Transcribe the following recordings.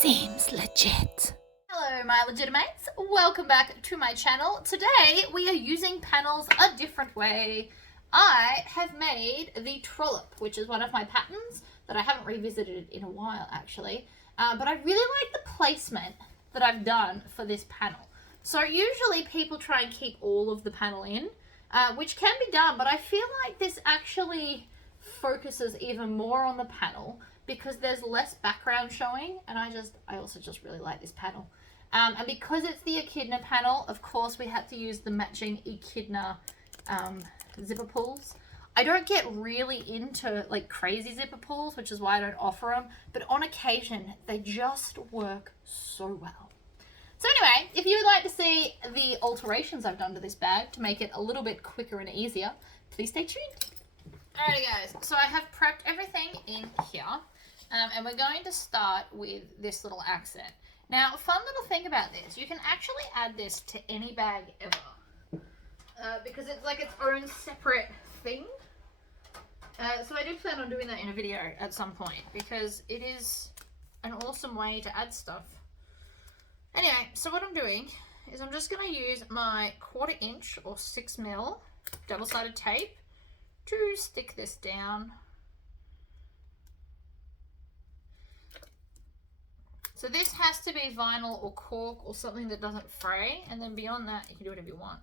Seems legit. Hello my legitimates, welcome back to my channel. Today we are using panels a different way. I have made the Trollop, which is one of my patterns that I haven't revisited in a while actually, but I really like the placement that I've done for this panel. So usually people try and keep all of the panel in, which can be done, but I feel like this actually focuses even more on the panel because there's less background showing, and I also just really like this panel. And because it's the echidna panel, of course we had to use the matching echidna zipper pulls. I don't get really into like crazy zipper pulls, which is why I don't offer them, but on occasion they just work so well. So anyway, if you would like to see the alterations I've done to this bag to make it a little bit quicker and easier, please stay tuned. Alrighty guys, so I have prepped everything in here, and we're going to start with this little accent. Now, a fun little thing about this, you can actually add this to any bag ever, because it's like its own separate thing. So I do plan on doing that in a video at some point, because it is an awesome way to add stuff. Anyway, so what I'm doing is I'm just going to use my 1/4 inch or 6mm double-sided tape to stick this down. So this has to be vinyl or cork or something that doesn't fray, and then beyond that you can do whatever you want.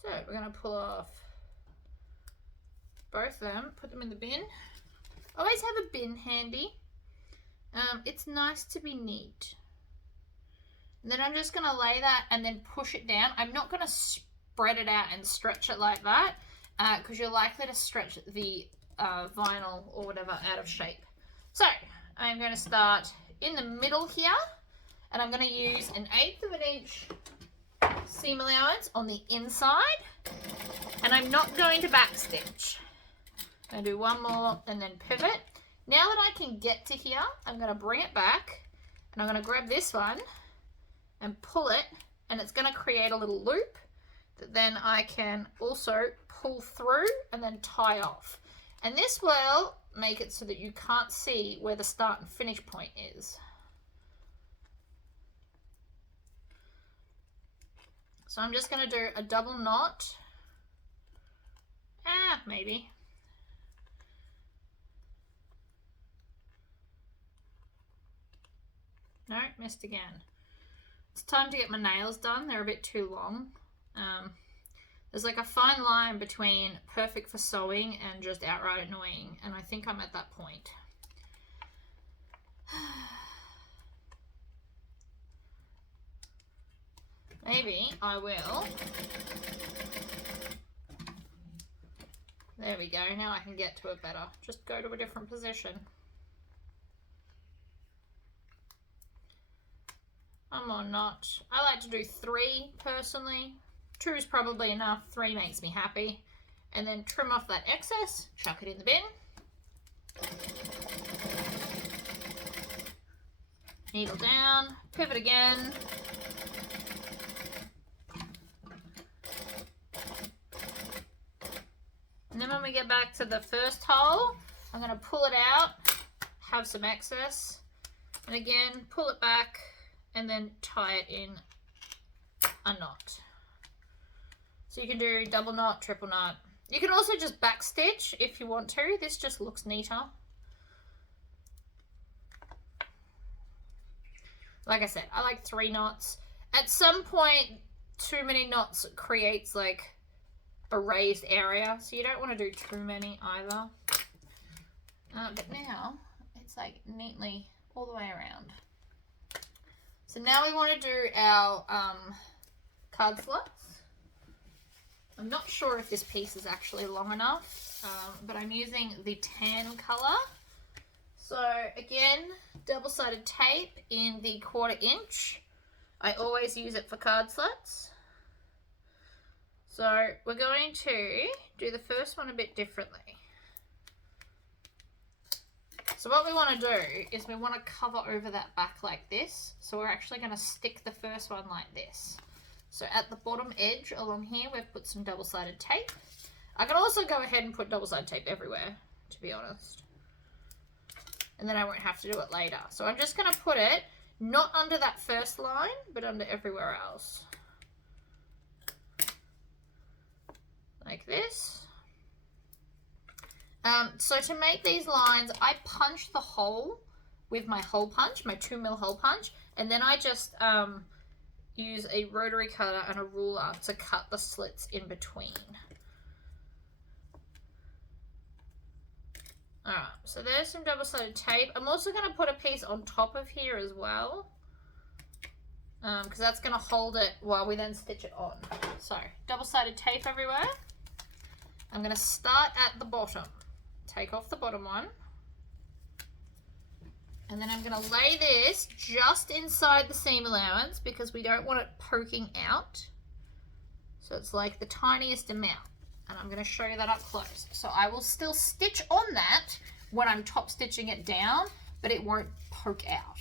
So we're going to pull off both of them, put them in the bin. Always have a bin handy. It's nice to be neat. And then I'm just going to lay that and then push it down. I'm not going to spread it out and stretch it like that, because you're likely to stretch the vinyl or whatever out of shape. So I'm going to start in the middle here, and I'm going to use an 1/8 of an inch seam allowance on the inside, and I'm not going to backstitch. I'm going to do one more and then pivot. Now that I can get to here, I'm going to bring it back, and I'm going to grab this one and pull it, and it's going to create a little loop that then I can also pull through and then tie off. And this will make it so that you can't see where the start and finish point is. So I'm just going to do a double knot. Maybe. No, missed again. It's time to get my nails done. They're a bit too long. There's like a fine line between perfect for sewing and just outright annoying, and I think I'm at that point. Maybe I will. There we go. Now I can get to it better. Just go to a different position. One more knot. I like to do 3 personally. 2 is probably enough. 3 makes me happy. And then trim off that excess, chuck it in the bin. Needle down, pivot again. And then when we get back to the first hole, I'm going to pull it out, have some excess, and again pull it back and then tie it in a knot. So you can do double knot, triple knot. You can also just backstitch if you want to. This just looks neater. Like I said, I like 3 knots. At some point, too many knots creates like a raised area, so you don't want to do too many either. But now it's like neatly all the way around. So now we want to do our card slots. I'm not sure if this piece is actually long enough, but I'm using the tan color. So again, double-sided tape in the 1/4 inch. I always use it for card slots. So we're going to do the first one a bit differently. So what we want to do is we want to cover over that back like this. So we're actually going to stick the first one like this. So at the bottom edge along here, we've put some double-sided tape. I can also go ahead and put double-sided tape everywhere, to be honest. and then I won't have to do it later. So I'm just going to put it not under that first line, but under everywhere else. Like this. So to make these lines, I punch the hole with my hole punch, my 2mm hole punch, and then I just use a rotary cutter and a ruler to cut the slits in between. Alright, so there's some double-sided tape. I'm also going to put a piece on top of here as well, because that's going to hold it while we then stitch it on. So, double-sided tape everywhere. I'm going to start at the bottom. Take off the bottom one. And then I'm going to lay this just inside the seam allowance because we don't want it poking out. So it's like the tiniest amount. And I'm going to show you that up close. So I will still stitch on that when I'm top stitching it down, but it won't poke out.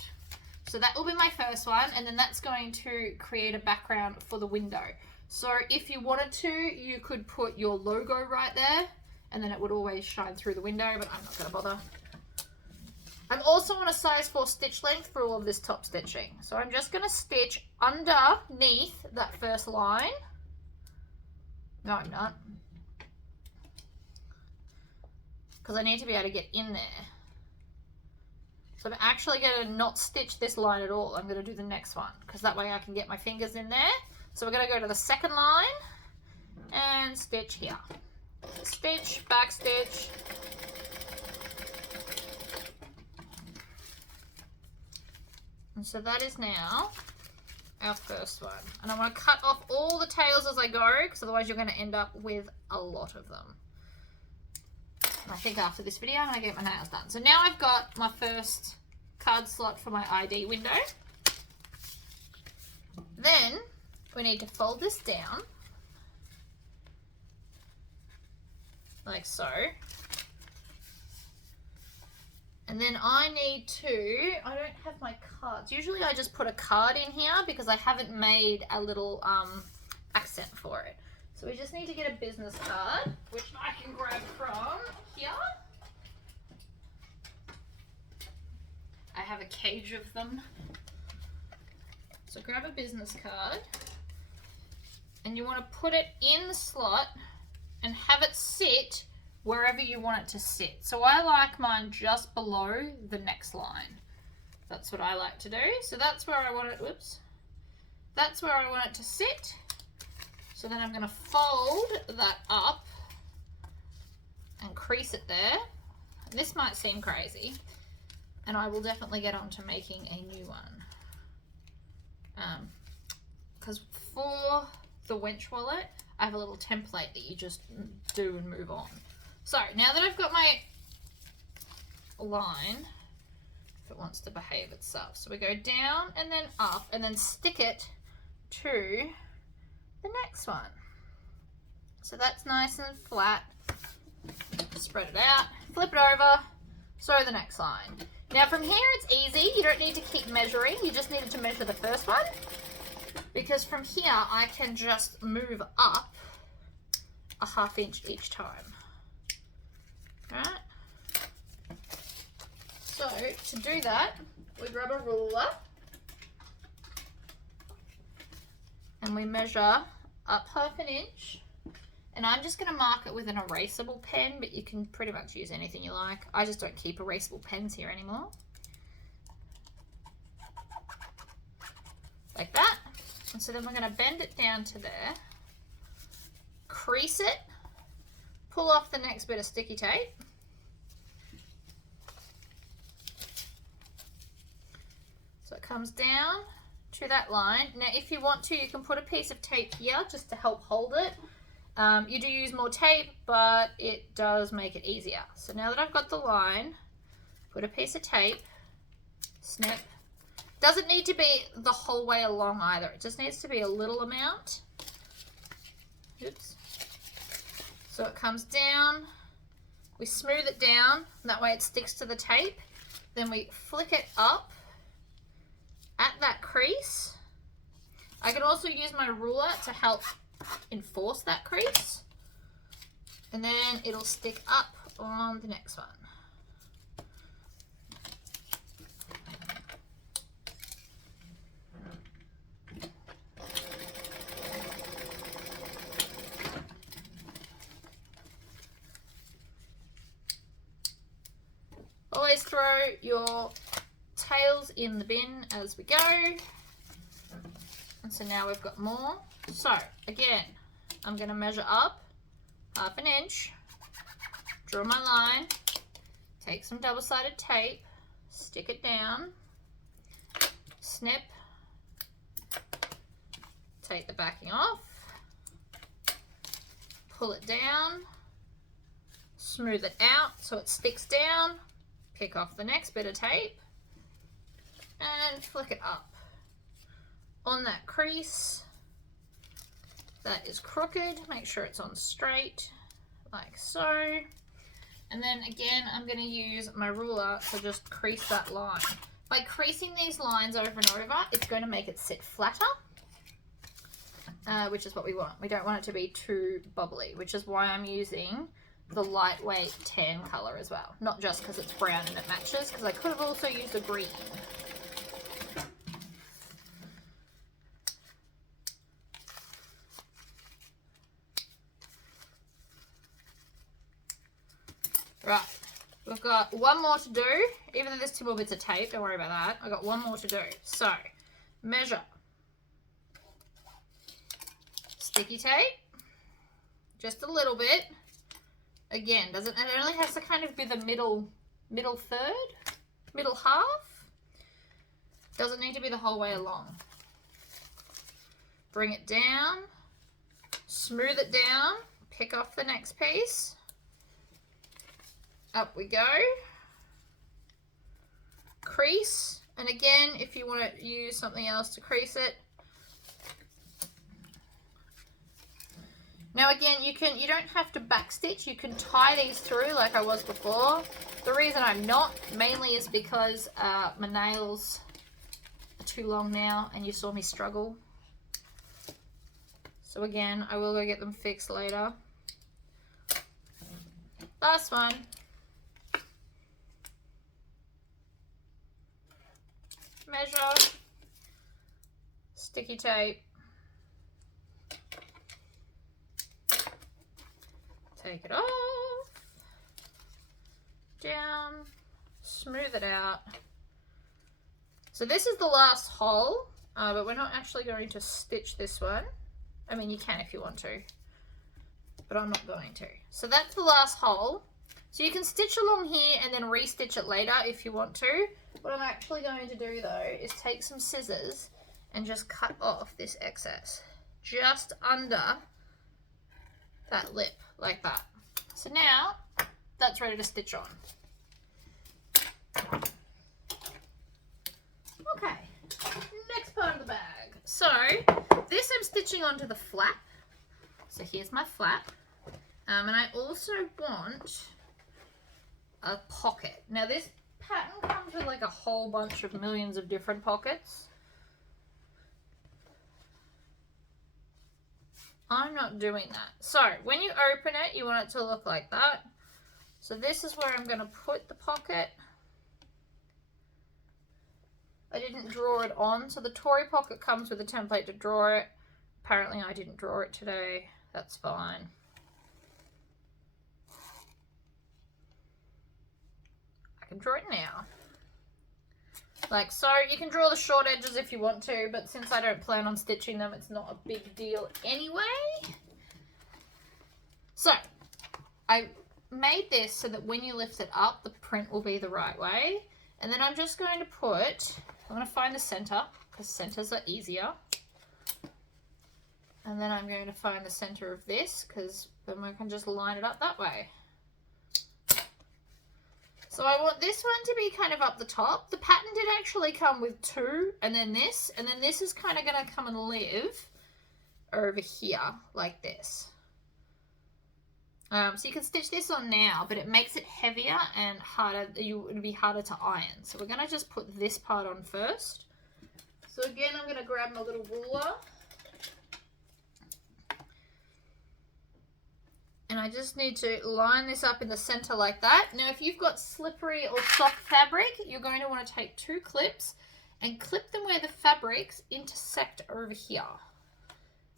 So that will be my first one, and then that's going to create a background for the window. So if you wanted to, you could put your logo right there, and then it would always shine through the window, but I'm not going to bother. I'm also on a size 4 stitch length for all of this top stitching. So I'm just going to stitch underneath that first line. No, I'm not. Because I need to be able to get in there. So I'm actually going to not stitch this line at all. I'm going to do the next one, because that way I can get my fingers in there. So we're going to go to the second line and stitch here. Stitch, back stitch. And so that is now our first one. And I want to cut off all the tails as I go, because otherwise you're going to end up with a lot of them. And I think after this video I'm going to get my nails done. So now I've got my first card slot for my ID window. Then we need to fold this down like so. And then I need to, I don't have my cards. Usually I just put a card in here because I haven't made a little accent for it. So we just need to get a business card, which I can grab from here. I have a cage of them. So grab a business card, and you want to put it in the slot and have it sit wherever you want it to sit. So I like mine just below the next line. That's what I like to do. So that's where I want it, whoops. That's where I want it to sit. So then I'm going to fold that up and crease it there. This might seem crazy, and I will definitely get on to making a new one. Because for the winch wallet, I have a little template that you just do and move on. So now that I've got my line, if it wants to behave itself, so we go down and then up and then stick it to the next one. So that's nice and flat. Spread it out, flip it over, sew the next line. Now from here it's easy, you don't need to keep measuring, you just needed to measure the first one, because from here I can just move up a ½ inch each time. Alright, so to do that we grab a ruler and we measure up ½ inch, and I'm just going to mark it with an erasable pen, but you can pretty much use anything you like. I just don't keep erasable pens here anymore. Like that. And so then we're going to bend it down to there, crease it, pull off the next bit of sticky tape, so it comes down to that line. Now if you want to, you can put a piece of tape here just to help hold it. You do use more tape, but it does make it easier. So now that I've got the line, put a piece of tape, snip. Doesn't need to be the whole way along either. It just needs to be a little amount. Oops. So it comes down, we smooth it down, that way it sticks to the tape. Then we flick it up at that crease. I can also use my ruler to help enforce that crease. And then it'll stick up on the next one. Always throw your tails in the bin as we go. And so now we've got more. So again, I'm going to measure up 1/2 inch, draw my line, take some double-sided tape, stick it down, snip, take the backing off, pull it down, smooth it out so it sticks down, pick off the next bit of tape, and flick it up. On that crease that is crooked, make sure it's on straight, like so. And then again, I'm going to use my ruler to just crease that line. By creasing these lines over and over, it's going to make it sit flatter, which is what we want. We don't want it to be too bubbly, which is why I'm using the lightweight tan color as well. Not just because it's brown and it matches, because I could have also used a green. Right, we've got one more to do. Even though there's 2 more bits of tape, don't worry about that. I've got one more to do. So, measure. Sticky tape. Just a little bit. Again, it only has to kind of be the middle third, middle half. Doesn't need to be the whole way along. Bring it down. Smooth it down. Pick off the next piece. Up we go. Crease, and again, if you want to use something else to crease it. Now again, you don't have to backstitch. You can tie these through like I was before. The reason I'm not mainly is because my nails are too long now, and you saw me struggle. So again, I will go get them fixed later. Last one. Measure, sticky tape, take it off, down, smooth it out. So this is the last hole, but we're not actually going to stitch this one. I mean, you can if you want to, but I'm not going to. So that's the last hole. So you can stitch along here and then re-stitch it later if you want to. What I'm actually going to do though is take some scissors and just cut off this excess just under that lip like that. So now that's ready to stitch on. Okay, next part of the bag. So this I'm stitching onto the flap. So here's my flap. And I also want a pocket. Now this pattern comes with like a whole bunch of millions of different pockets. I'm not doing that. So when you open it, you want it to look like that. So this is where I'm going to put the pocket. I didn't draw it on, so the Tory pocket comes with a template to draw it. Apparently I didn't draw it today. That's fine. I can draw it now. Like so. You can draw the short edges if you want to, but since I don't plan on stitching them, it's not a big deal anyway. So I made this so that when you lift it up, the print will be the right way. And then I'm just going to put, I'm going to find the center because centers are easier. And then I'm going to find the center of this because then we can just line it up that way. So I want this one to be kind of up the top. The pattern did actually come with two, and then this is kind of going to come and live over here like this. So you can stitch this on now, but it makes it heavier and harder. It would be harder to iron. So we're going to just put this part on first. So again, I'm going to grab my little ruler. And I just need to line this up in the center like that. Now, if you've got slippery or soft fabric, you're going to want to take two clips and clip them where the fabrics intersect over here.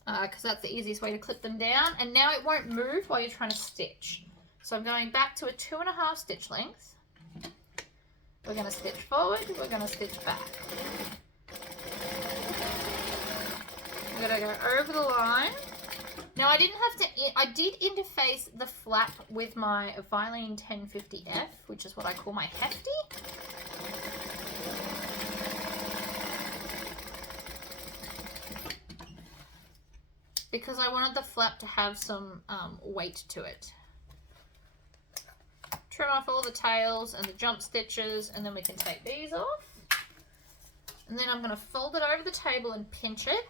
Because that's the easiest way to clip them down. And now it won't move while you're trying to stitch. So I'm going back to a 2.5 stitch length. We're going to stitch forward, we're going to stitch back. We're going to go over the line. Now I didn't have to, I did interface the flap with my Vilene 1050F, which is what I call my hefty. Because I wanted the flap to have some weight to it. Trim off all the tails and the jump stitches, and then we can take these off. And then I'm going to fold it over the table and pinch it,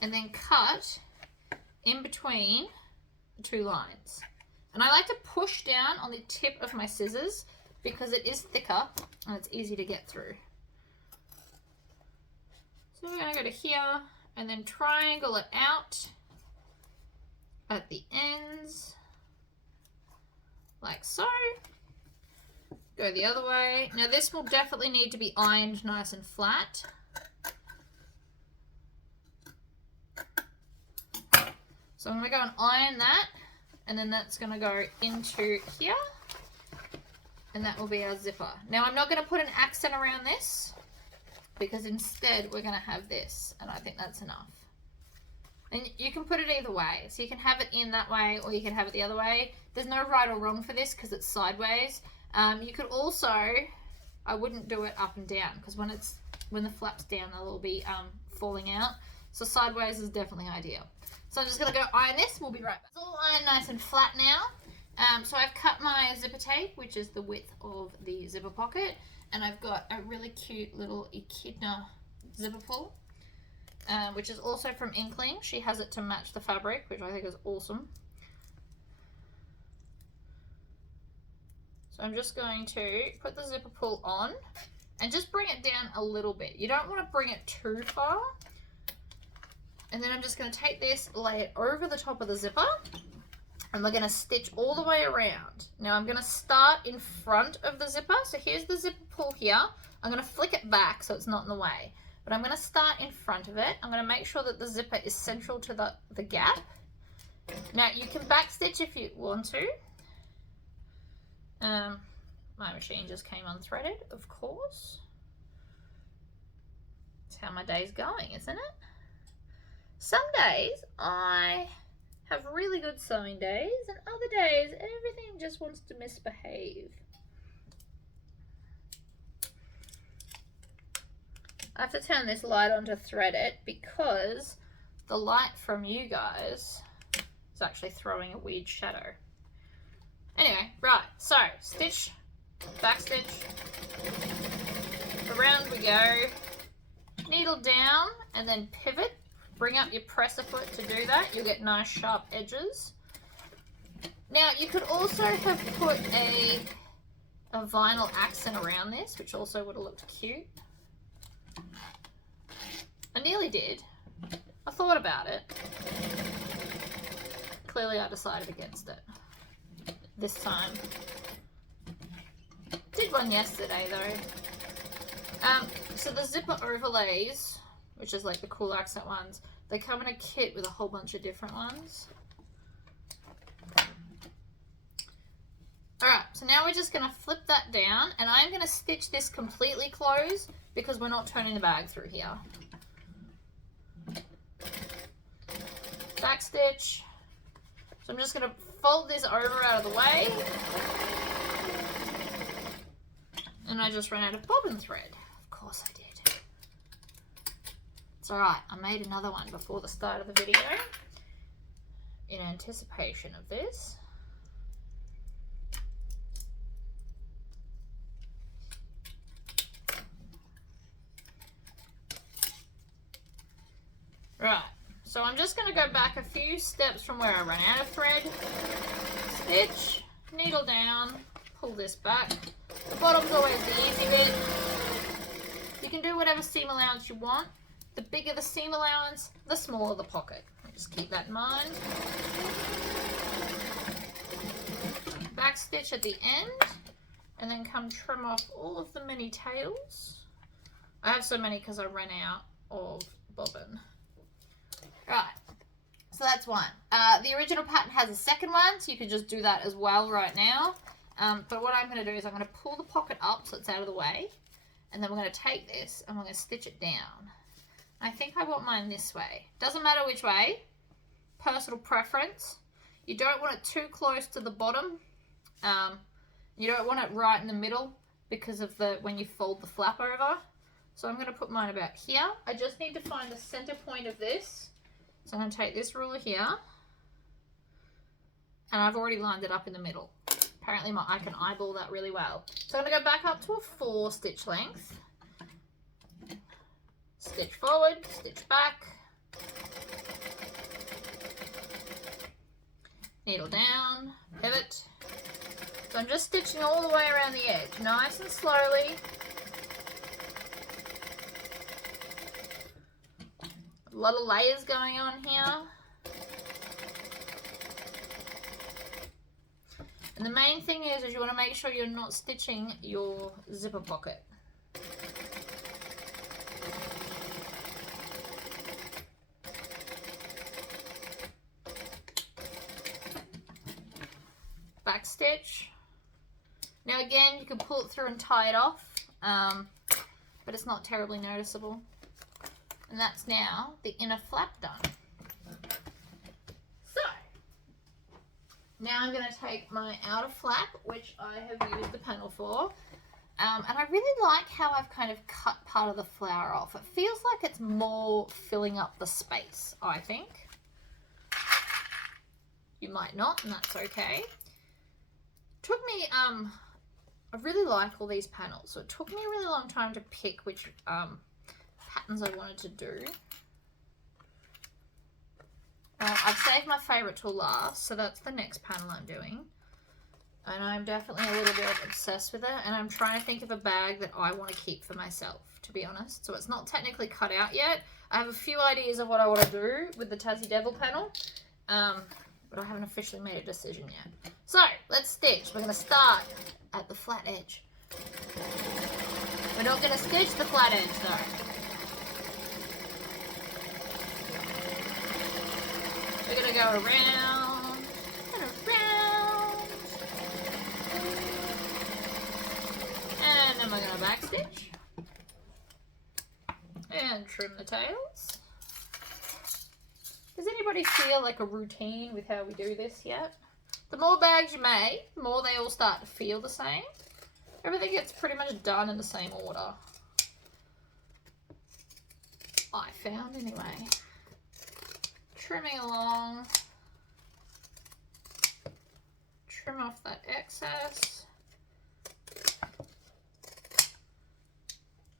and then cut in between the two lines. And I like to push down on the tip of my scissors because it is thicker and it's easy to get through. So we're going to go to here and then triangle it out at the ends like so. Go the other way. Now this will definitely need to be ironed nice and flat. So I'm going to go and iron that, and then that's going to go into here, and that will be our zipper. Now I'm not going to put an accent around this, because instead we're going to have this, and I think that's enough. And you can put it either way, so you can have it in that way, or you can have it the other way. There's no right or wrong for this, because it's sideways. You could also, I wouldn't do it up and down, because when the flap's down, they'll all be falling out. So sideways is definitely ideal. So I'm just going to go iron this. We'll be right back. It's all ironed nice and flat now. So I've cut my zipper tape, which is the width of the zipper pocket. And I've got a really cute little echidna zipper pull, which is also from Inkling. She has it to match the fabric, which I think is awesome. So I'm just going to put the zipper pull on and just bring it down a little bit. You don't want to bring it too far. And then I'm just going to take this, lay it over the top of the zipper, and we're going to stitch all the way around. Now I'm going to start in front of the zipper. So here's the zipper pull here. I'm going to flick it back so it's not in the way. But I'm going to start in front of it. I'm going to make sure that the zipper is central to the gap. Now you can backstitch if you want to. My machine just came unthreaded, of course. That's how my day's going, isn't it? Some days I have really good sewing days, and other days everything just wants to misbehave. I have to turn this light on to thread it because the light from you guys is actually throwing a weird shadow. Anyway, right, so stitch, backstitch, around we go, needle down and then pivot. Bring up your presser foot to do that. You'll get nice sharp edges. Now you could also have put a vinyl accent around this, which also would have looked cute. I nearly did. I thought about it. Clearly I decided against it this time. Did one yesterday though. So the zipper overlays, which is like the cool accent ones, they come in a kit with a whole bunch of different ones. Alright, so now we're just going to flip that down, and I'm going to stitch this completely closed because we're not turning the bag through here. Back stitch. So I'm just going to fold this over out of the way. And I just ran out of bobbin thread. Of course I did. It's alright, I made another one before the start of the video in anticipation of this. Right, so I'm just going to go back a few steps from where I ran out of thread. Stitch, needle down, pull this back. The bottom's always the easy bit. You can do whatever seam allowance you want. The bigger the seam allowance, the smaller the pocket. Just keep that in mind. Back stitch at the end, and then come trim off all of the mini tails. I have so many because I ran out of bobbin. Right, so that's one. The original pattern has a second one, so you could just do that as well right now. But what I'm going to do is I'm going to pull the pocket up so it's out of the way. And then we're going to take this and we're going to stitch it down. I think I want mine this way. Doesn't matter which way. Personal preference. You don't want it too close to the bottom. You don't want it right in the middle because of when you fold the flap over. So I'm going to put mine about here. I just need to find the center point of this. So I'm going to take this ruler here. And I've already lined it up in the middle. Apparently I can eyeball that really well. So I'm going to go back up to a 4 stitch length. Stitch forward, stitch back. Needle down, pivot. So I'm just stitching all the way around the edge, nice and slowly. A lot of layers going on here. And the main thing is you want to make sure you're not stitching your zipper pocket. Back stitch. Now again, you can pull it through and tie it off, but it's not terribly noticeable. And that's now the inner flap done. Now I'm going to take my outer flap, which I have used the panel for, and I really like how I've kind of cut part of the flower off. It feels like it's more filling up the space, I think. You might not, and that's okay. Took me, I really like all these panels, so it took me a really long time to pick which patterns I wanted to do. I've saved my favourite till last, so that's the next panel I'm doing. And I'm definitely a little bit obsessed with it, and I'm trying to think of a bag that I want to keep for myself, to be honest. So it's not technically cut out yet. I have a few ideas of what I want to do with the Tassie Devil panel, but I haven't officially made a decision yet. So, let's stitch. We're going to start at the flat edge. We're not going to stitch the flat edge, though. We're going to go around and around. And then we're going to backstitch. And trim the tails. Does anybody feel like a routine with how we do this yet? The more bags you make, the more they all start to feel the same. Everything gets pretty much done in the same order. I found anyway. Trimming along. Trim off that excess.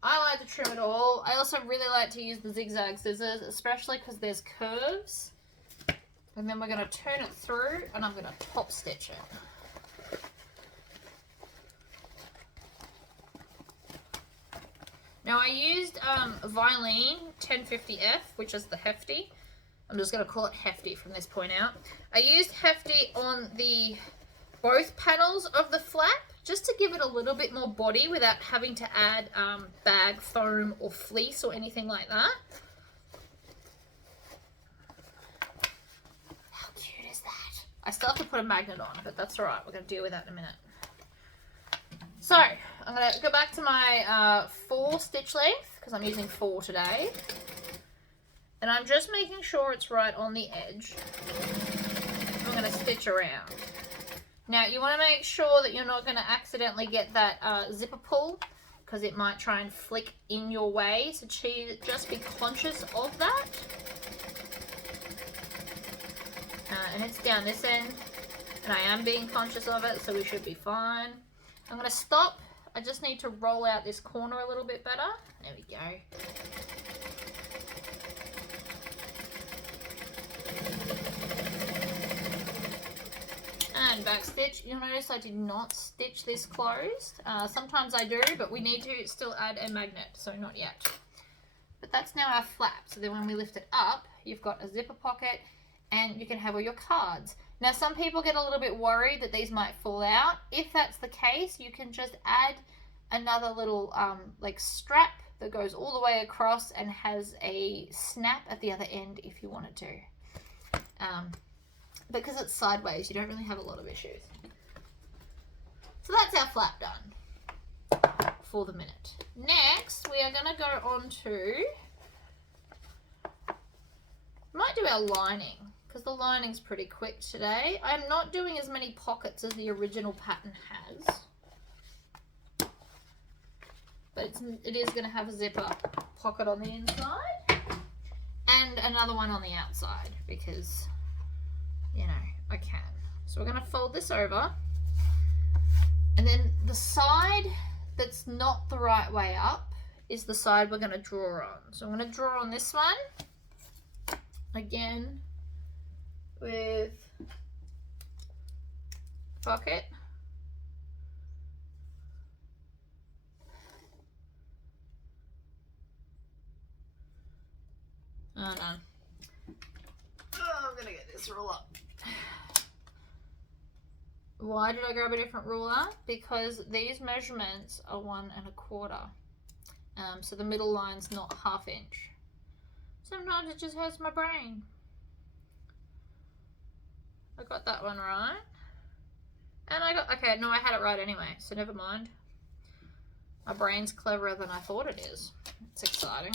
I like to trim it all. I also really like to use the zigzag scissors, especially because there's curves. And then we're going to turn it through and I'm going to top stitch it. Now I used Vilene 1050F, which is the hefty. I'm just going to call it hefty from this point out. I used hefty on both panels of the flap just to give it a little bit more body without having to add bag foam or fleece or anything like that. How cute is that? I still have to put a magnet on, but that's all right. We're going to deal with that in a minute. So I'm going to go back to my 4 stitch length because I'm using 4 today. And I'm just making sure it's right on the edge. I'm going to stitch around. Now you want to make sure that you're not going to accidentally get that zipper pull because it might try and flick in your way. So just be conscious of that. And it's down this end. And I am being conscious of it, so we should be fine. I'm going to stop. I just need to roll out this corner a little bit better. There we go. And back stitch. You'll notice I did not stitch this closed. Sometimes I do, but we need to still add a magnet, so not yet. But that's now our flap. So then when we lift it up, you've got a zipper pocket and you can have all your cards. Now some people get a little bit worried that these might fall out. If that's the case, you can just add another little like strap that goes all the way across and has a snap at the other end if you wanted to. Because it's sideways, you don't really have a lot of issues. So that's our flap done for the minute. Next, we are going to go on to, might do our lining, because the lining's pretty quick today. I'm not doing as many pockets as the original pattern has. But it is going to have a zipper pocket on the inside and another one on the outside because, you know, I can. So we're going to fold this over, and then the side that's not the right way up is the side we're going to draw on. So I'm going to draw on this one again with pocket. Oh no. Oh, I'm gonna get this ruler. Why did I grab a different ruler? Because these measurements are 1 1/4. So the middle line's not 1/2 inch. Sometimes it just hurts my brain. I got that one right. And I got, okay, no, I had it right anyway, so never mind. My brain's cleverer than I thought it is. It's exciting.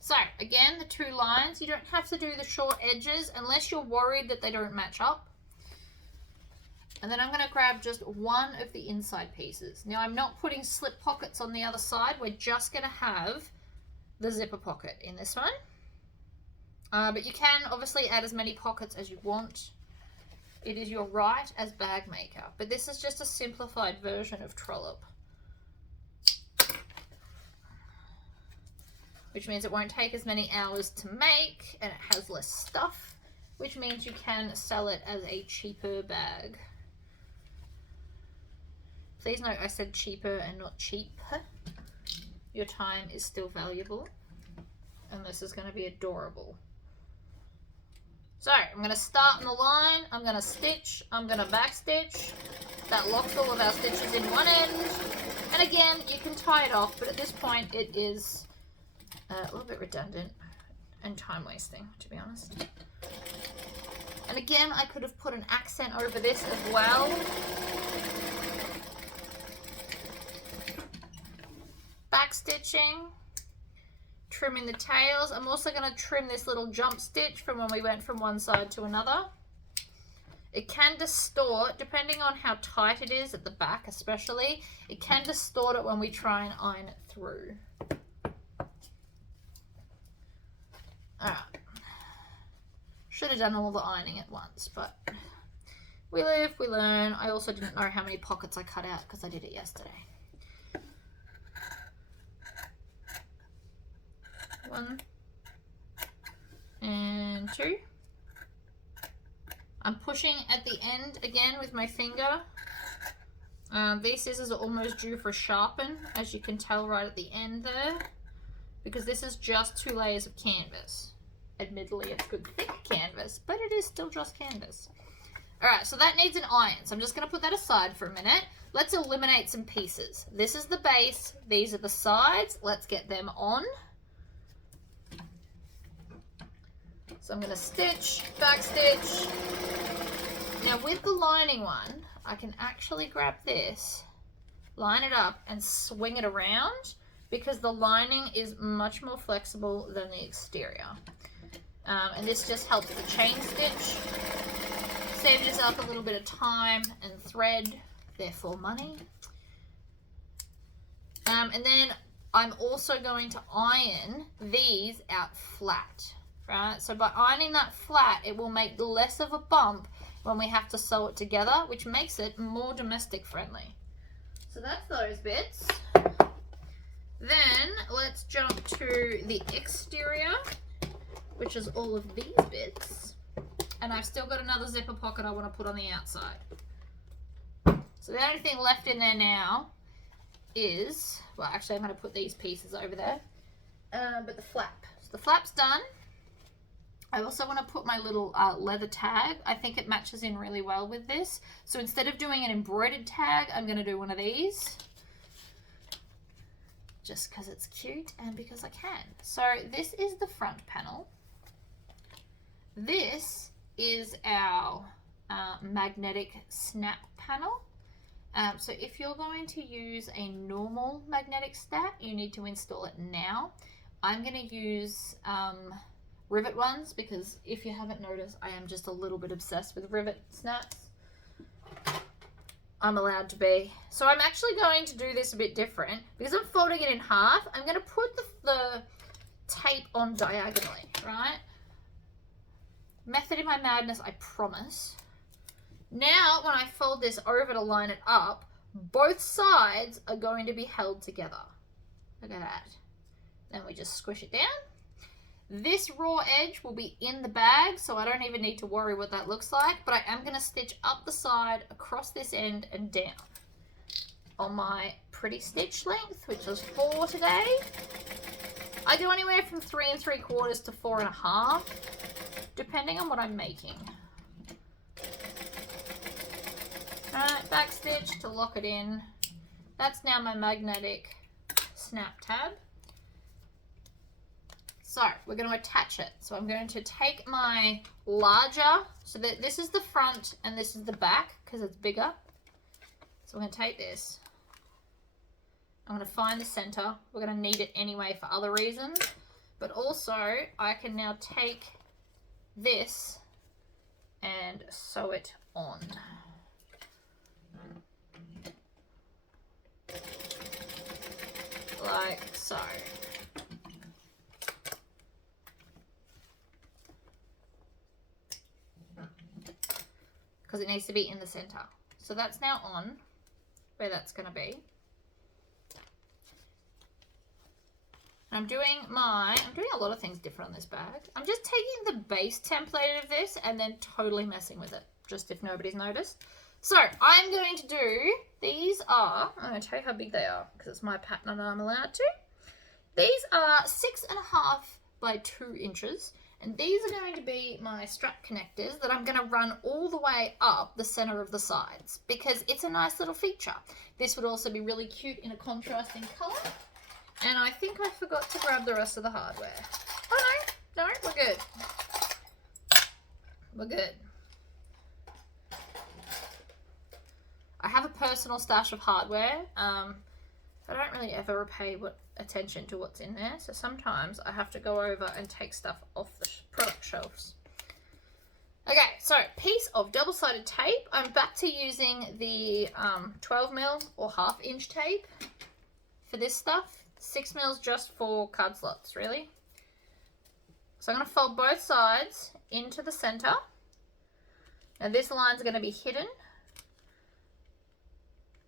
So again, the 2 lines, you don't have to do the short edges unless you're worried that they don't match up. And then I'm going to grab just one of the inside pieces. Now I'm not putting slip pockets on the other side. We're just going to have the zipper pocket in this one. But you can obviously add as many pockets as you want. It is your right as bag maker. But this is just a simplified version of Trollop, which means it won't take as many hours to make and it has less stuff, which means you can sell it as a cheaper bag. Please note I said cheaper and not cheap. Your time is still valuable, and this is going to be adorable. So I'm going to start on the line, I'm going to stitch, I'm going to back stitch. That locks all of our stitches in one end. And again, you can tie it off, but at this point it is a little bit redundant and time wasting, to be honest. And again, I could have put an accent over this as well. Back stitching, trimming the tails. I'm also going to trim this little jump stitch from when we went from one side to another. It can distort, depending on how tight it is at the back especially, it can distort it when we try and iron it through. Alright, should have done all the ironing at once, but we live, we learn. I also didn't know how many pockets I cut out because I did it yesterday. 1 and 2. I'm pushing at the end again with my finger. These scissors are almost due for a sharpen, as you can tell right at the end there, because this is just 2 layers of canvas. Admittedly, it's good thick canvas, but it is still just canvas. Alright, so that needs an iron, so I'm just going to put that aside for a minute. Let's eliminate some pieces. This is the base, these are the sides. Let's get them on. So I'm going to stitch, back stitch. Now with the lining one, I can actually grab this, line it up and swing it around because the lining is much more flexible than the exterior. And this just helps the chain stitch. Save yourself a little bit of time and thread, therefore money. And then I'm also going to iron these out flat. Right, so by ironing that flat, it will make less of a bump when we have to sew it together, which makes it more domestic friendly. So that's those bits. Then let's jump to the exterior, which is all of these bits. And I've still got another zipper pocket I want to put on the outside. So the only thing left in there now is, well, actually I'm going to put these pieces over there, but the flap. So the flap's done. I also want to put my little leather tag. I think it matches in really well with this. So instead of doing an embroidered tag, I'm going to do one of these. Just because it's cute and because I can. So this is the front panel. This is our magnetic snap panel. So if you're going to use a normal magnetic stat, you need to install it now. I'm going to use Rivet ones because if you haven't noticed, I am just a little bit obsessed with Rivet Snaps. I'm allowed to be. So I'm actually going to do this a bit different because I'm folding it in half. I'm going to put the tape on diagonally, right? Method in my madness, I promise. Now, when I fold this over to line it up, both sides are going to be held together. Look at that. Then we just squish it down. This raw edge will be in the bag, so I don't even need to worry what that looks like, but I am going to stitch up the side, across this end, and down on my pretty stitch length, which is 4 today. I do anywhere from 3 3/4 to 4 1/2, depending on what I'm making. Alright, back stitch to lock it in. That's now my magnetic snap tab. So we're going to attach it. So I'm going to take my larger, so that this is the front and this is the back because it's bigger. So I'm going to take this. I'm going to find the center. We're going to need it anyway for other reasons. But also I can now take this and sew it on. Like so. Because it needs to be in the center. So that's now on where that's going to be. And I'm doing a lot of things different on this bag. I'm just taking the base template of this and then totally messing with it, just if nobody's noticed. So I'm going to do, I'm going to tell you how big they are because it's my pattern and I'm allowed to. These are 6.5 by 2 inches. And these are going to be my strap connectors that I'm going to run all the way up the center of the sides because it's a nice little feature. This would also be really cute in a contrasting color. And I think I forgot to grab the rest of the hardware. Oh no, we're good. We're good. I have a personal stash of hardware. I don't really ever pay attention to what's in there, so sometimes I have to go over and take stuff off the product shelves. Okay, so piece of double-sided tape. I'm back to using the 12mm or 1/2 inch tape for this stuff. 6mm just for card slots, really. So I'm going to fold both sides into the center. Now this line's going to be hidden,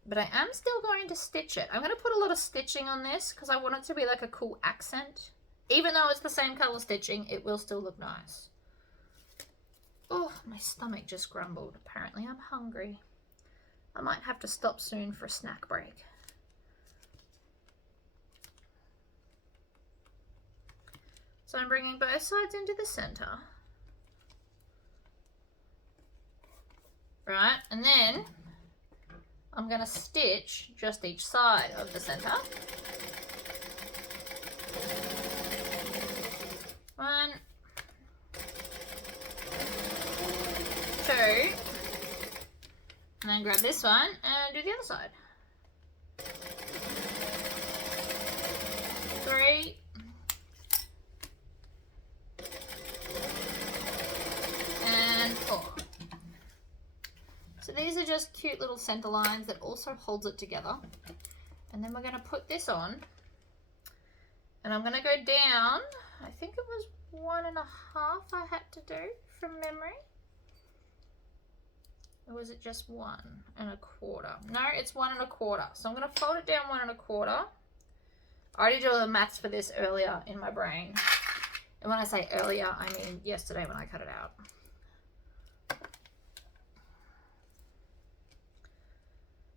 but I am still going to stitch it. I'm going to put a lot of stitching on this because I want it to be like a cool accent. Even though it's the same color stitching, it will still look nice. Oh, my stomach just grumbled. Apparently I'm hungry. I might have to stop soon for a snack break. So I'm bringing both sides into the center. Right, and then I'm going to stitch just each side of the center. 1, 2, and then grab this one and do the other side. 3, and 4. So these are just cute little center lines that also holds it together. And then we're going to put this on. And I'm going to go down, I think it was 1.5 I had to do from memory. Or was it just 1 1/4? No, it's 1 1/4. So I'm going to fold it down 1 1/4. I already did all the maths for this earlier in my brain. And when I say earlier, I mean yesterday when I cut it out.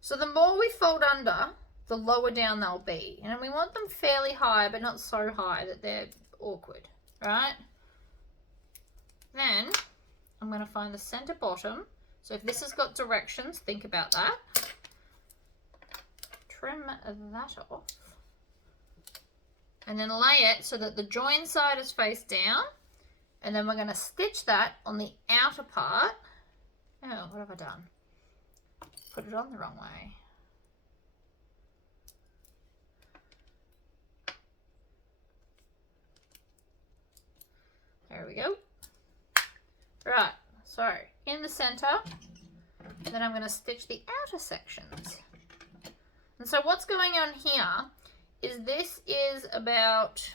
So the more we fold under, the lower down they'll be. And we want them fairly high, but not so high that they're awkward, right? Then I'm going to find the center bottom. So if this has got directions, think about that. Trim that off. And then lay it so that the join side is face down. And then we're going to stitch that on the outer part. Oh, what have I done? Put it on the wrong way. we go. Right, so in the center, then I'm going to stitch the outer sections. And so what's going on here is this is about,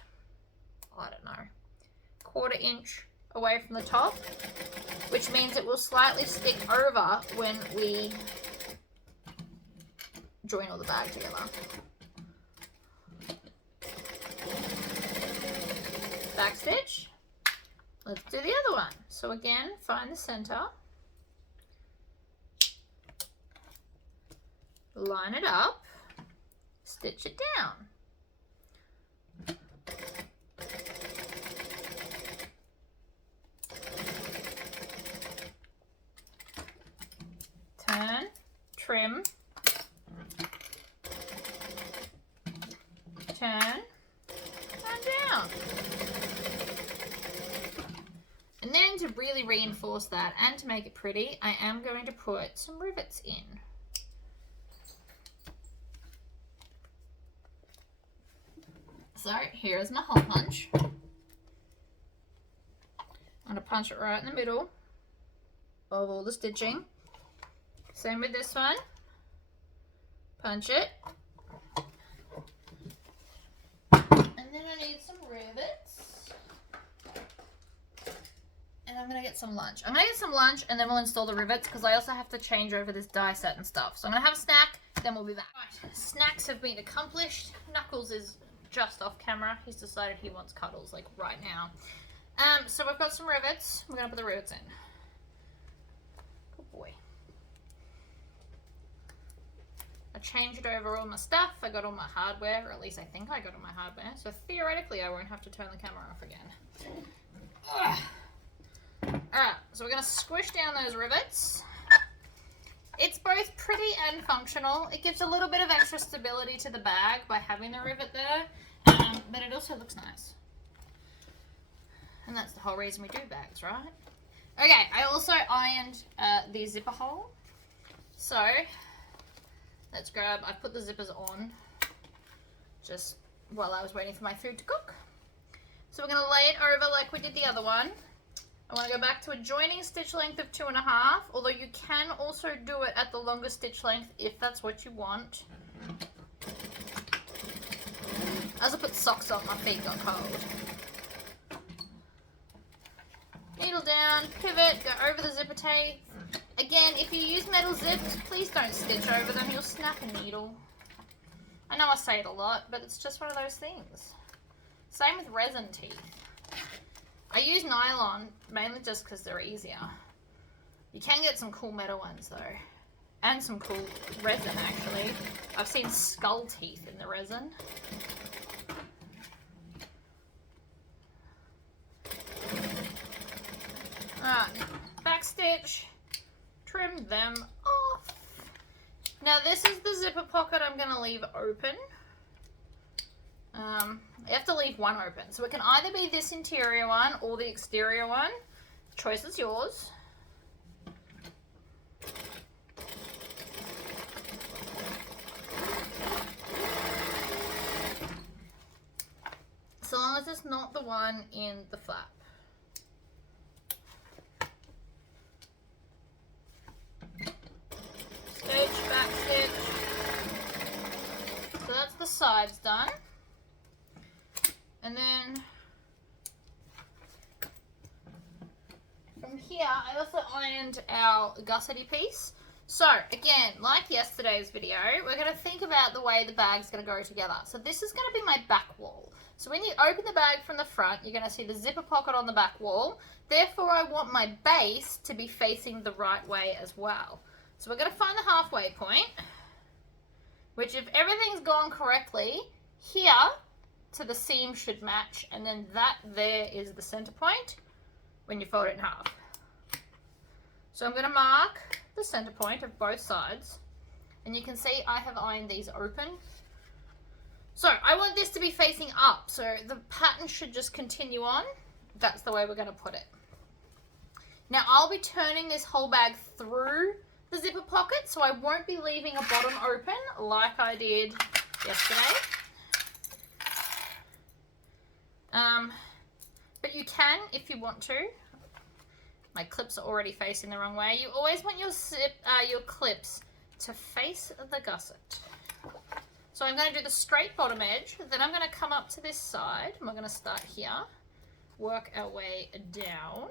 I don't know, 1/4 inch away from the top, which means it will slightly stick over when we join all the bag together. Back stitch. Let's do the other one. So again, find the center, line it up, stitch it down. Turn, trim, turn, and down. And then to really reinforce that and to make it pretty, I am going to put some rivets in. So here's my hole punch. I'm going to punch it right in the middle of all the stitching. Same with this one. Punch it. And then I need some rivets. And I'm going to get some lunch. I'm going to get some lunch and then we'll install the rivets because I also have to change over this die set and stuff. So I'm going to have a snack, then we'll be back. Right, snacks have been accomplished. Knuckles is just off camera. He's decided he wants cuddles like right now. So we've got some rivets. We're going to put the rivets in. Good boy. I changed over all my stuff. I got all my hardware, or at least I think I got all my hardware. So theoretically, I won't have to turn the camera off again. Alright, so we're going to squish down those rivets. It's both pretty and functional. It gives a little bit of extra stability to the bag by having the rivet there, but it also looks nice. And that's the whole reason we do bags, right? Okay, I also ironed the zipper hole. So let's grab, I put the zippers on just while I was waiting for my food to cook. So we're going to lay it over like we did the other one. I want to go back to a joining stitch length of 2.5, although you can also do it at the longer stitch length if that's what you want. As I put socks on, my feet got cold. Needle down, pivot, go over the zipper tape. Again, if you use metal zips, please don't stitch over them, you'll snap a needle. I know I say it a lot, but it's just one of those things. Same with resin teeth. I use nylon mainly just because they're easier. You can get some cool metal ones though, and some cool resin actually. I've seen skull teeth in the resin. Alright, back stitch, trim them off. Now this is the zipper pocket I'm going to leave open. You have to leave one open. So it can either be this interior one or the exterior one. The choice is yours. So long as it's not the one in the flap. Stitch, back stitch. So that's the sides done. And then from here, I also ironed our gussety piece. So again, like yesterday's video, we're going to think about the way the bag's going to go together. So this is going to be my back wall. So when you open the bag from the front, you're going to see the zipper pocket on the back wall. Therefore, I want my base to be facing the right way as well. So we're going to find the halfway point, which if everything's gone correctly, here to the seam should match, and then that there is the center point when you fold it in half. So I'm going to mark the center point of both sides, and you can see I have ironed these open. So I want this to be facing up, so the pattern should just continue on. That's the way we're going to put it. Now I'll be turning this whole bag through the zipper pocket, so I won't be leaving a bottom open like I did yesterday. But you can if you want to. My clips are already facing the wrong way. You always want your clips to face the gusset. So I'm going to do the straight bottom edge, then I'm going to come up to this side, and we're going to start here, work our way down,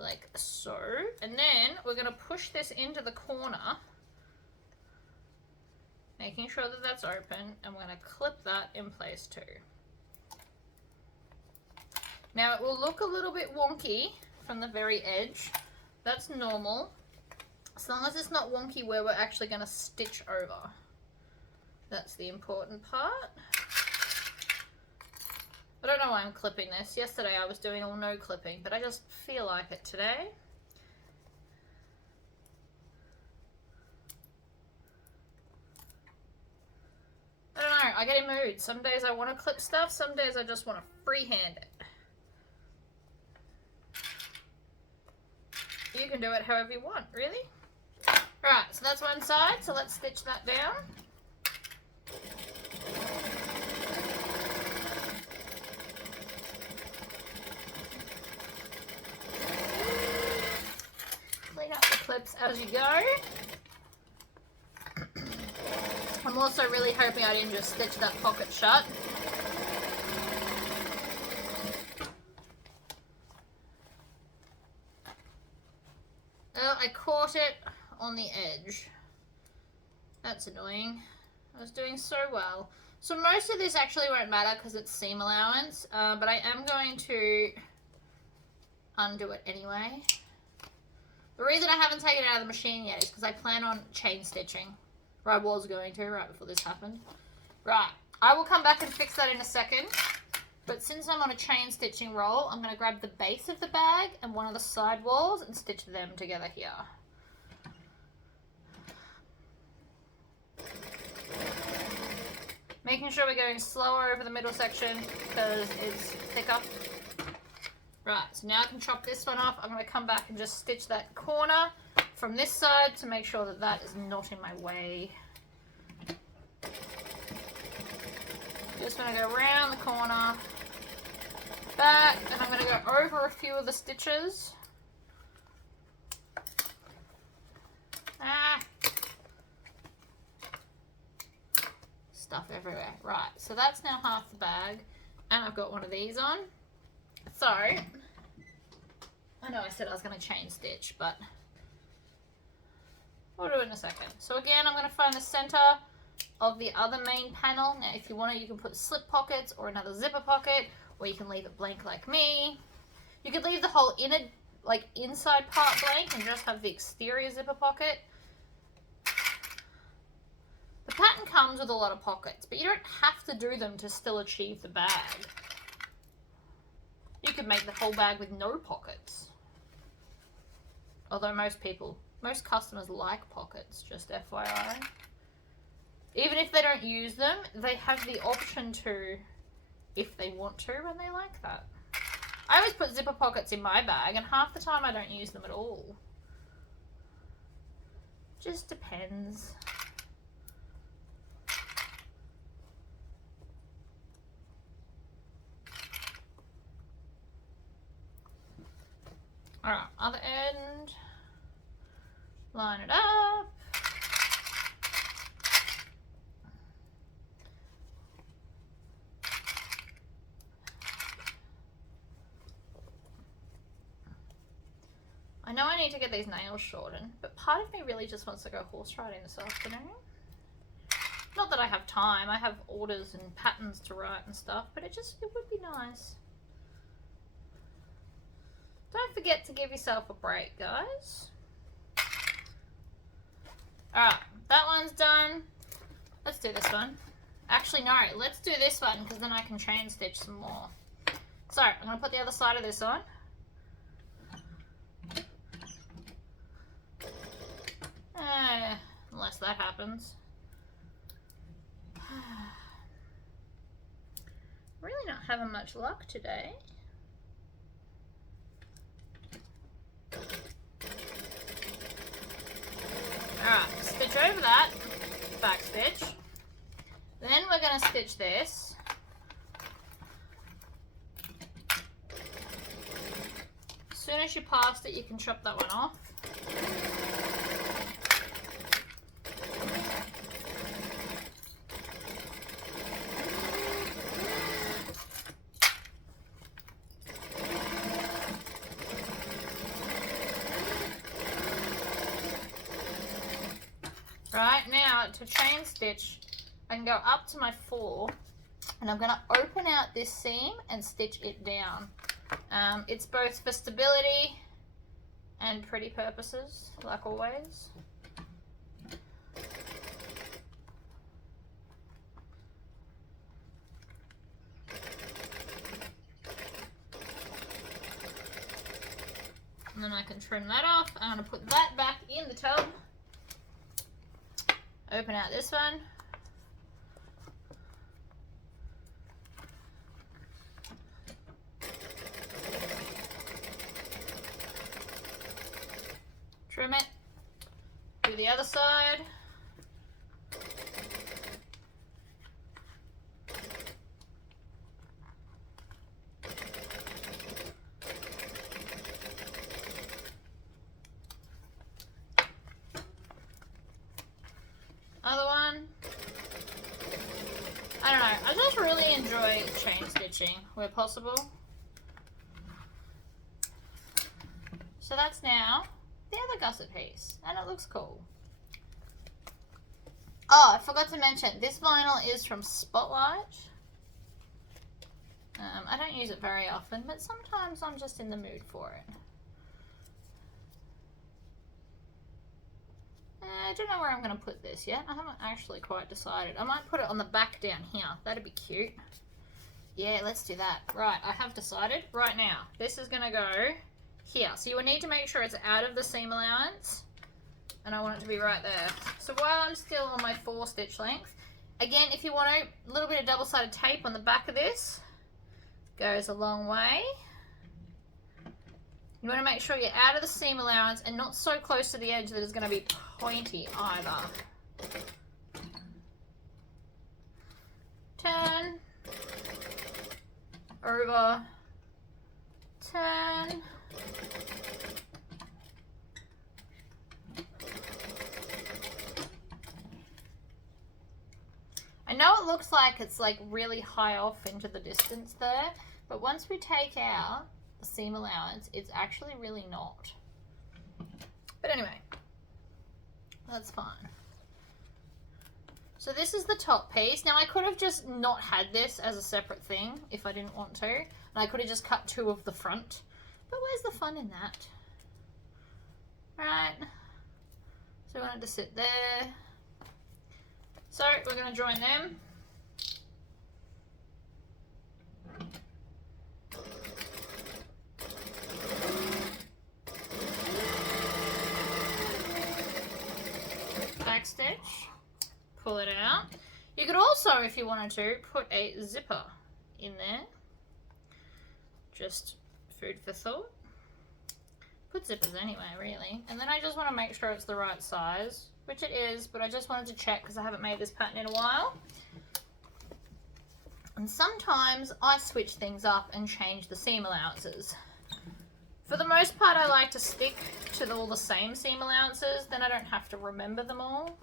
like so, and then we're going to push this into the corner, making sure that that's open, and we're going to clip that in place too. Now it will look a little bit wonky from the very edge. That's normal, as long as it's not wonky where we're actually going to stitch over. That's the important part. I don't know why I'm clipping this. Yesterday I was doing all no clipping, but I just feel like it today. I don't know, I get in moods. Some days I want to clip stuff, some days I just want to freehand it. You can do it however you want, really. Alright, so that's one side, so let's stitch that down. Clean up the clips as you go. I'm also really hoping I didn't just stitch that pocket shut. Oh, I caught it on the edge. That's annoying. I was doing so well. So most of this actually won't matter because it's seam allowance, but I am going to undo it anyway. The reason I haven't taken it out of the machine yet is because I plan on chain stitching. Or I was going to right before this happened. Right, I will come back and fix that in a second. But since I'm on a chain stitching roll, I'm going to grab the base of the bag and one of the side walls and stitch them together here. Making sure we're going slower over the middle section because it's thicker. Right, so now I can chop this one off. I'm going to come back and just stitch that corner from this side to make sure that that is not in my way. Just going to go around the corner, back, and I'm going to go over a few of the stitches. Stuff everywhere. Right, so that's now half the bag, and I've got one of these on. So, I know I said I was going to chain stitch, but we'll do it in a second. So again, I'm going to find the center of the other main panel. Now, if you want to, you can put slip pockets or another zipper pocket, or you can leave it blank like me. You could leave the whole inner, like inside part blank and just have the exterior zipper pocket. The pattern comes with a lot of pockets, but you don't have to do them to still achieve the bag. You could make the whole bag with no pockets. Although most customers like pockets, just FYI. Even if they don't use them, they have the option to if they want to and they like that. I always put zipper pockets in my bag and half the time I don't use them at all. Just depends. Alright, other end, line it up. I know I need to get these nails shortened, but part of me really just wants to go horse riding this afternoon. Not that I have time, I have orders and patterns to write and stuff, but it would be nice. Don't forget to give yourself a break, guys. Alright, that one's done. Let's do this one. Actually, no, let's do this one because then I can chain stitch some more. So, I'm going to put the other side of this on. Unless that happens. Really not having much luck today. Alright, stitch over that, back stitch. Then we're going to stitch this. soon as you passed it, you can chop that one off. Right, now to chain stitch, I can go up to my 4 and I'm going to open out this seam and stitch it down. It's both for stability and pretty purposes, like always. And then I can trim that off. I'm going to put that back in the tub. Open out this one. Trim it. Do the other side. Other one. I don't know, I just really enjoy chain stitching where possible. So that's now the other gusset piece, and it looks cool. Oh, I forgot to mention, this vinyl is from Spotlight. I don't use it very often, but sometimes I'm just in the mood for it. I don't know where I'm going to put this yet. I haven't actually quite decided. I might put it on the back down here. That'd be cute. Yeah, let's do that. Right, I have decided. Right now, this is going to go here. So you will need to make sure it's out of the seam allowance. And I want it to be right there. So while I'm still on my 4 stitch length, again, if you want a little bit of double-sided tape on the back of this, goes a long way. You want to make sure you're out of the seam allowance and not so close to the edge that it's going to be pointy either. Turn, over, turn. I know it looks like it's like really high off into the distance there, but once we take out the seam allowance, it's actually really not. But anyway, that's fine. So this is the top piece. Now I could have just not had this as a separate thing if I didn't want to. And I could have just cut 2 of the front. But where's the fun in that? Right. So we want it to sit there. So we're going to join them. Back stitch, pull it out. You could also, if you wanted to, put a zipper in there. Just food for thought. Put zippers anyway, really. And then I just want to make sure it's the right size, which it is, but I just wanted to check because I haven't made this pattern in a while. And sometimes I switch things up and change the seam allowances. For the most part, I like to stick to all the same seam allowances, then I don't have to remember them all.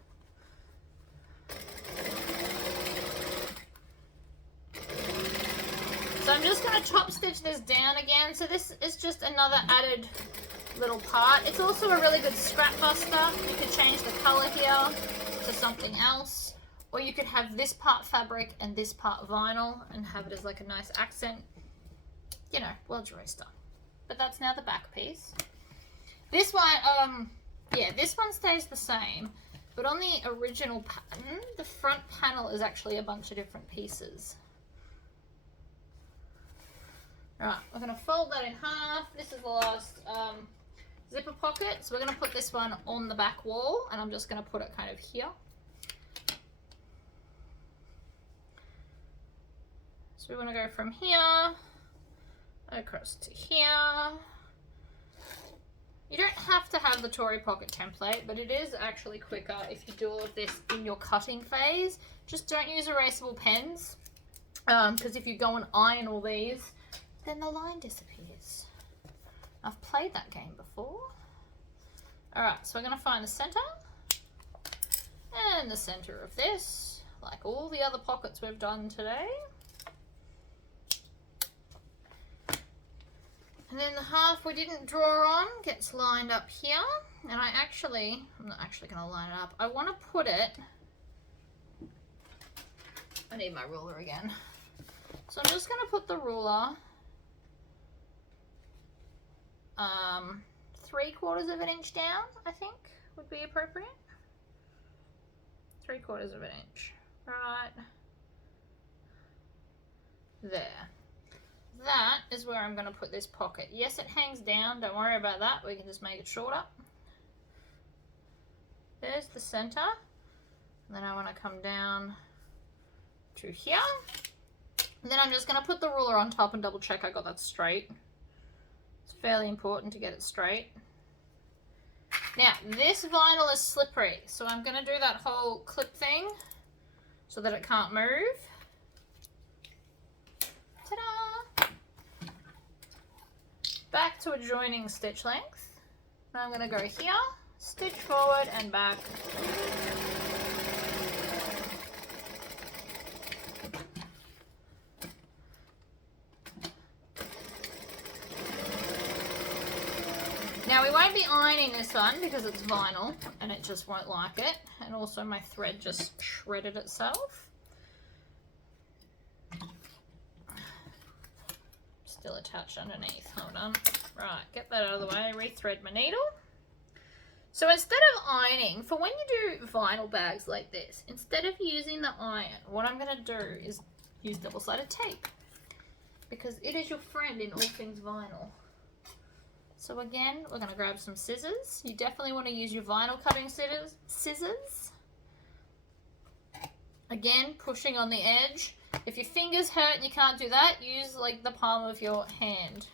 So I'm just going to top stitch this down again. So this is just another added little part. It's also a really good scrap buster. You could change the color here to something else, or you could have this part fabric and this part vinyl and have it as like a nice accent. You know, world's your oyster. But that's now the back piece. This one, yeah, this one stays the same, but on the original pattern, the front panel is actually a bunch of different pieces. Right, we're going to fold that in half. This is the last zipper pocket, so we're going to put this one on the back wall, and I'm just going to put it kind of here. So we want to go from here across to here. You don't have to have the Tory pocket template, but it is actually quicker if you do all of this in your cutting phase. Just don't use erasable pens, because if you go and iron all these, then the line disappears. I've played that game before. Alright, so we're going to find the center. And the center of this, like all the other pockets we've done today. And then the half we didn't draw on gets lined up here. And I'm not actually going to line it up. I want to put it, I need my ruler again. So I'm just going to put the ruler 3/4 of an inch down, I think would be appropriate. 3/4 of an inch, right there. That is where I'm going to put this pocket. Yes, it hangs down, don't worry about that, we can just make it shorter. There's the center, and then I want to come down to here, and then I'm just going to put the ruler on top and double check I got that straight. It's fairly important to get it straight. Now, this vinyl is slippery, so I'm going to do that whole clip thing so that it can't move. Ta-da! Back to adjoining stitch length. Now I'm going to go here, stitch forward and back. Now we won't be ironing this one because it's vinyl and it just won't like it. And also my thread just shredded itself. Still attached underneath, hold on. Right, get that out of the way, rethread my needle. So instead of ironing, for when you do vinyl bags like this, instead of using the iron, what I'm gonna do is use double-sided tape because it is your friend in all things vinyl. So again, we're going to grab some scissors. You definitely want to use your vinyl cutting scissors. Again, pushing on the edge. If your fingers hurt and you can't do that, use like the palm of your hand.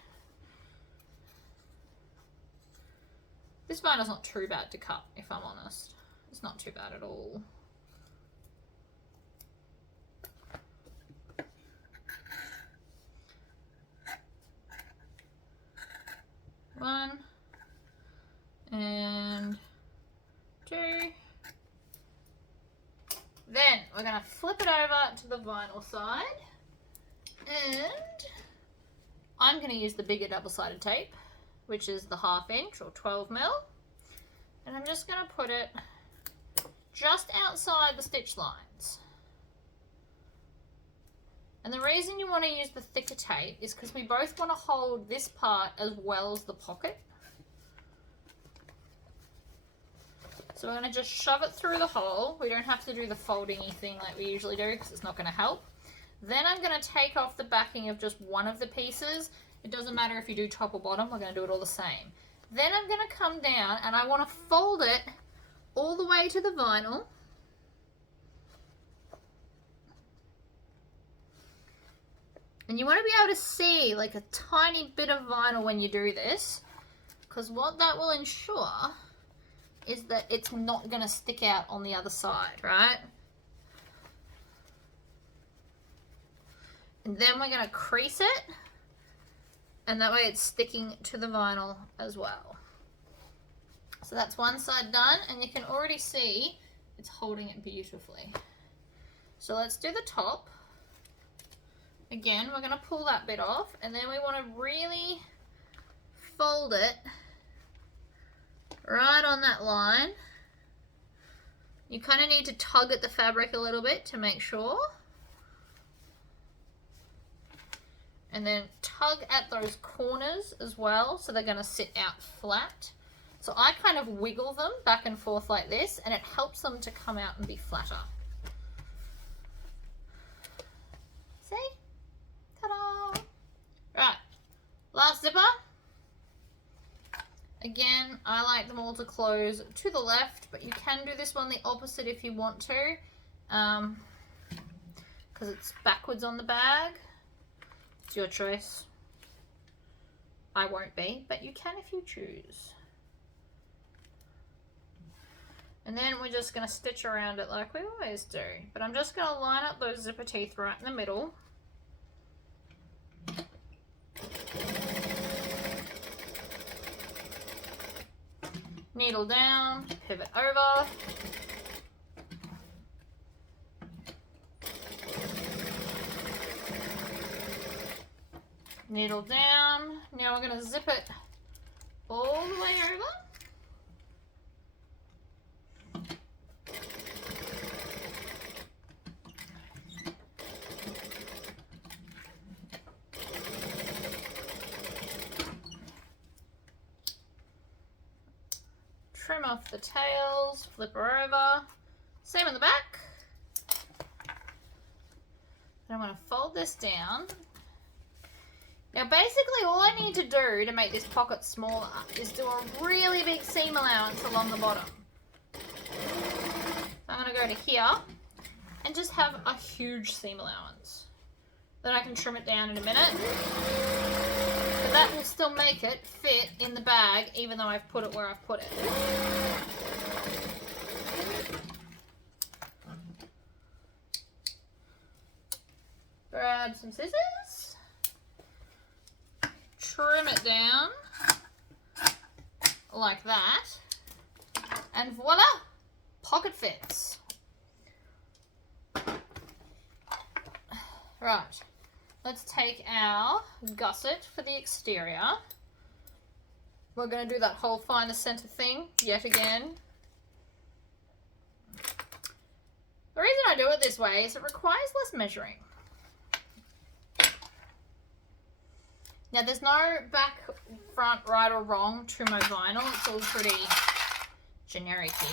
This vinyl's not too bad to cut, if I'm honest. It's not too bad at all. One and two. Then we're going to flip it over to the vinyl side, and I'm going to use the bigger double-sided tape, which is the 1/2 inch or 12 mil, and I'm just going to put it just outside the stitch lines. And the reason you want to use the thicker tape is because we both want to hold this part as well as the pocket. So we're going to just shove it through the hole. We don't have to do the folding-y thing like we usually do because it's not going to help. Then I'm going to take off the backing of just one of the pieces. It doesn't matter if you do top or bottom, we're going to do it all the same. Then I'm going to come down and I want to fold it all the way to the vinyl. And you want to be able to see like a tiny bit of vinyl when you do this, because what that will ensure is that it's not going to stick out on the other side, right? And then we're going to crease it, and that way it's sticking to the vinyl as well. So that's one side done, and you can already see it's holding it beautifully. So let's do the top. Again, we're going to pull that bit off, and then we want to really fold it right on that line. You kind of need to tug at the fabric a little bit to make sure. And then tug at those corners as well, so they're going to sit out flat. So I kind of wiggle them back and forth like this, and it helps them to come out and be flatter. See? Ta-da! Right, last zipper. Again, I like them all to close to the left, but you can do this one the opposite if you want to, because it's backwards on the bag. It's your choice. I won't be, but you can if you choose. And then we're just going to stitch around it like we always do. But I'm just going to line up those zipper teeth right in the middle. Needle down, pivot over. Needle down. Now we're going to zip it all the way over. Trim off the tails, flip her over. Same in the back. Then I'm going to fold this down. Now basically all I need to do to make this pocket smaller is do a really big seam allowance along the bottom. So I'm going to go to here and just have a huge seam allowance. Then I can trim it down in a minute. But that will still make it fit in the bag even though I've put it where I've put it. Grab some scissors. Trim it down like that, and voila, pocket fits. Right, let's take our gusset for the exterior. We're going to do that whole find the center thing yet again. The reason I do it this way is it requires less measuring. Now there's no back, front, right or wrong to my vinyl. It's all pretty generic-y.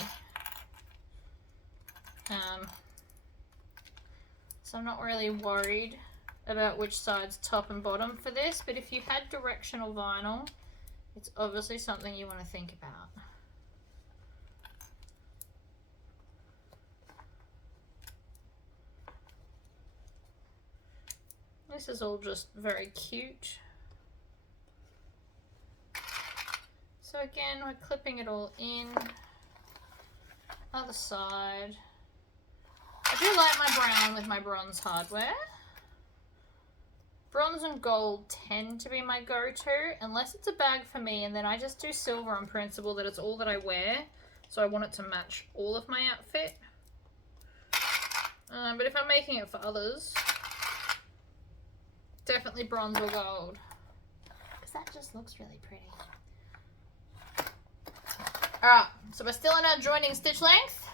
So I'm not really worried about which side's top and bottom for this, but if you had directional vinyl, it's obviously something you want to think about. This is all just very cute. So again, we're clipping it all in. Other side. I do like my brown with my bronze hardware. Bronze and gold tend to be my go-to, unless it's a bag for me, and then I just do silver on principle that it's all that I wear, so I want it to match all of my outfit. But if I'm making it for others, definitely bronze or gold, because that just looks really pretty. Alright, so we're still in our joining stitch length.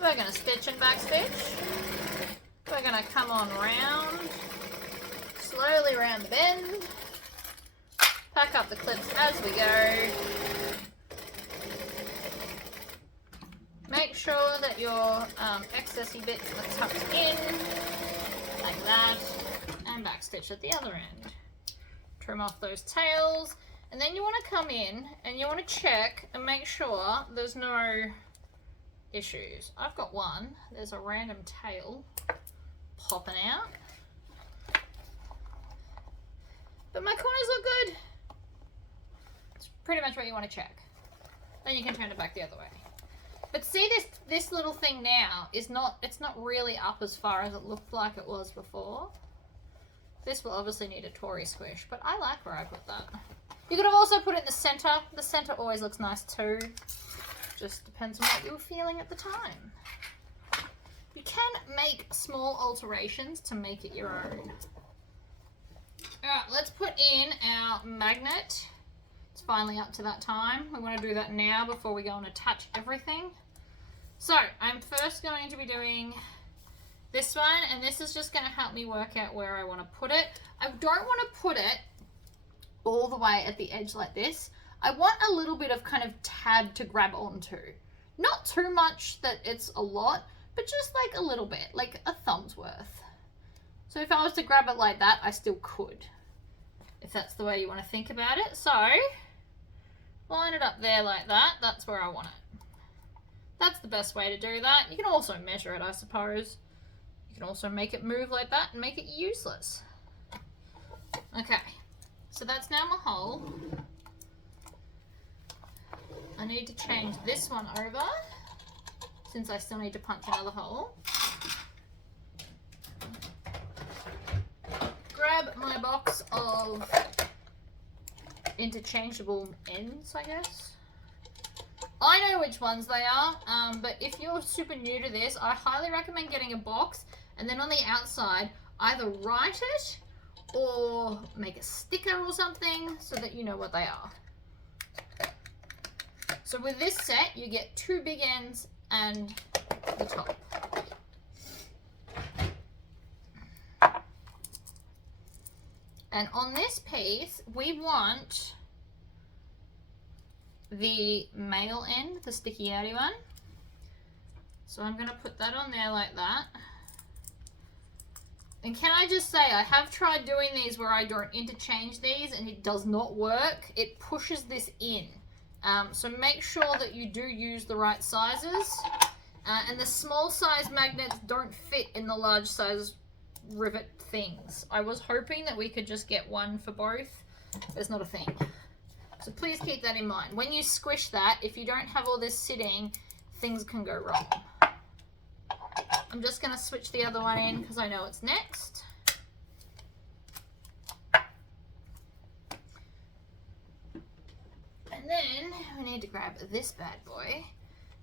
We're going to stitch and back stitch. We're going to come on round, slowly round the bend, pack up the clips as we go. Make sure that your excessy bits are tucked in, like that, and back stitch at the other end. Trim off those tails, and then you want to come in and you want to check and make sure there's no issues. I've got one. There's a random tail popping out, but my corners look good. It's pretty much what you want to check. Then you can turn it back the other way. But see, this little thing now is not, it's not really up as far as it looked like it was before. This will obviously need a Tory squish, but I like where I put that. You could have also put it in the center. The center always looks nice too. Just depends on what you were feeling at the time. You can make small alterations to make it your own. Alright, let's put in our magnet. It's finally up to that time. We want to do that now before we go and attach everything. So, I'm first going to be doing this one, and this is just going to help me work out where I want to put it. I don't want to put it all the way at the edge like this. I want a little bit of kind of tab to grab onto. Not too much that it's a lot, but just like a little bit, like a thumb's worth. So if I was to grab it like that, I still could, if that's the way you want to think about it. So line it up there like that. That's where I want it. That's the best way to do that. You can also measure it, I suppose. You can also make it move like that and make it useless. Okay, so that's now my hole. I need to change this one over, since I still need to punch another hole. Grab my box of Interchangeable Ends, I guess. I know which ones they are, but if you're super new to this, I highly recommend getting a box and then on the outside either write it or make a sticker or something so that you know what they are. So with this set, you get 2 big ends and the top. And on this piece, we want the male end, the sticky outy one. So I'm going to put that on there like that. And can I just say, I have tried doing these where I don't interchange these and it does not work. It pushes this in. So make sure that you do use the right sizes. And the small size magnets don't fit in the large size rivet things. I was hoping that we could just get one for both, but it's not a thing. So please keep that in mind. When you squish that, if you don't have all this sitting, things can go wrong. I'm just going to switch the other one in because I know it's next. And then we need to grab this bad boy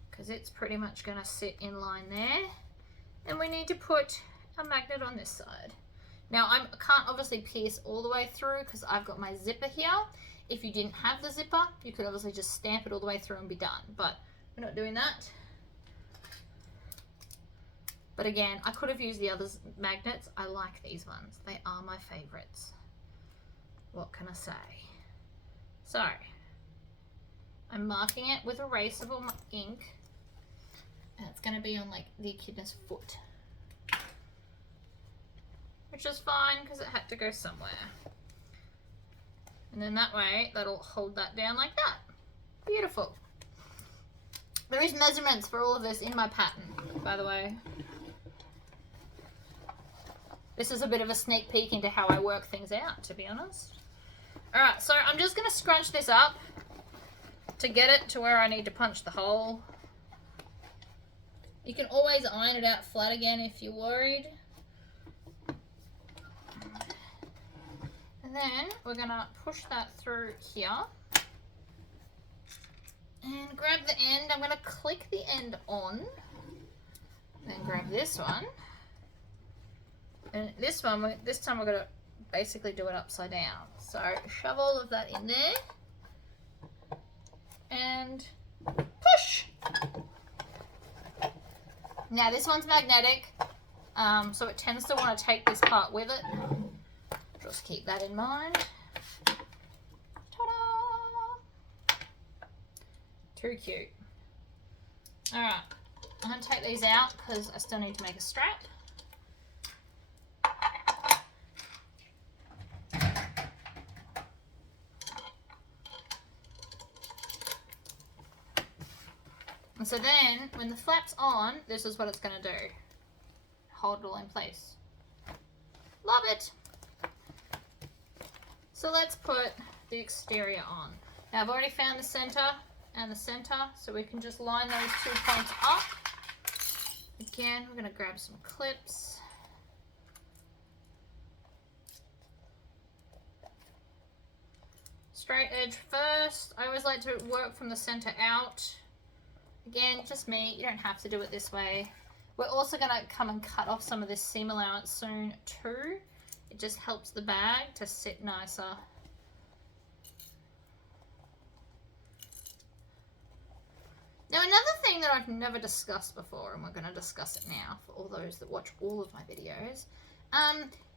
because it's pretty much going to sit in line there. And we need to put a magnet on this side. Now I can't obviously pierce all the way through because I've got my zipper here. If you didn't have the zipper, you could obviously just stamp it all the way through and be done, but we're not doing that. But again, I could have used the other magnets. I like these ones. They are my favorites. What can I say? So, I'm marking it with erasable ink, and it's going to be on like the echidna's foot. Which is fine because it had to go somewhere. And then that way, that'll hold that down like that. Beautiful. There is measurements for all of this in my pattern, by the way. This is a bit of a sneak peek into how I work things out, to be honest. Alright, so I'm just going to scrunch this up to get it to where I need to punch the hole. You can always iron it out flat again if you're worried. And then we're going to push that through here. And grab the end. I'm going to click the end on. Then grab this one. And this one, this time we're going to basically do it upside down. So shove all of that in there. And push! Now this one's magnetic, so it tends to want to take this part with it. Just keep that in mind. Ta-da! Too cute. Alright, I'm going to take these out because I still need to make a strap. And so then, when the flap's on, this is what it's going to do. Hold it all in place. Love it! So let's put the exterior on. Now I've already found the center and the center, so we can just line those 2 points up. Again, we're going to grab some clips. Straight edge first. I always like to work from the center out. Again, just me, you don't have to do it this way. We're also going to come and cut off some of this seam allowance soon too. It just helps the bag to sit nicer. Now another thing that I've never discussed before, and we're going to discuss it now for all those that watch all of my videos.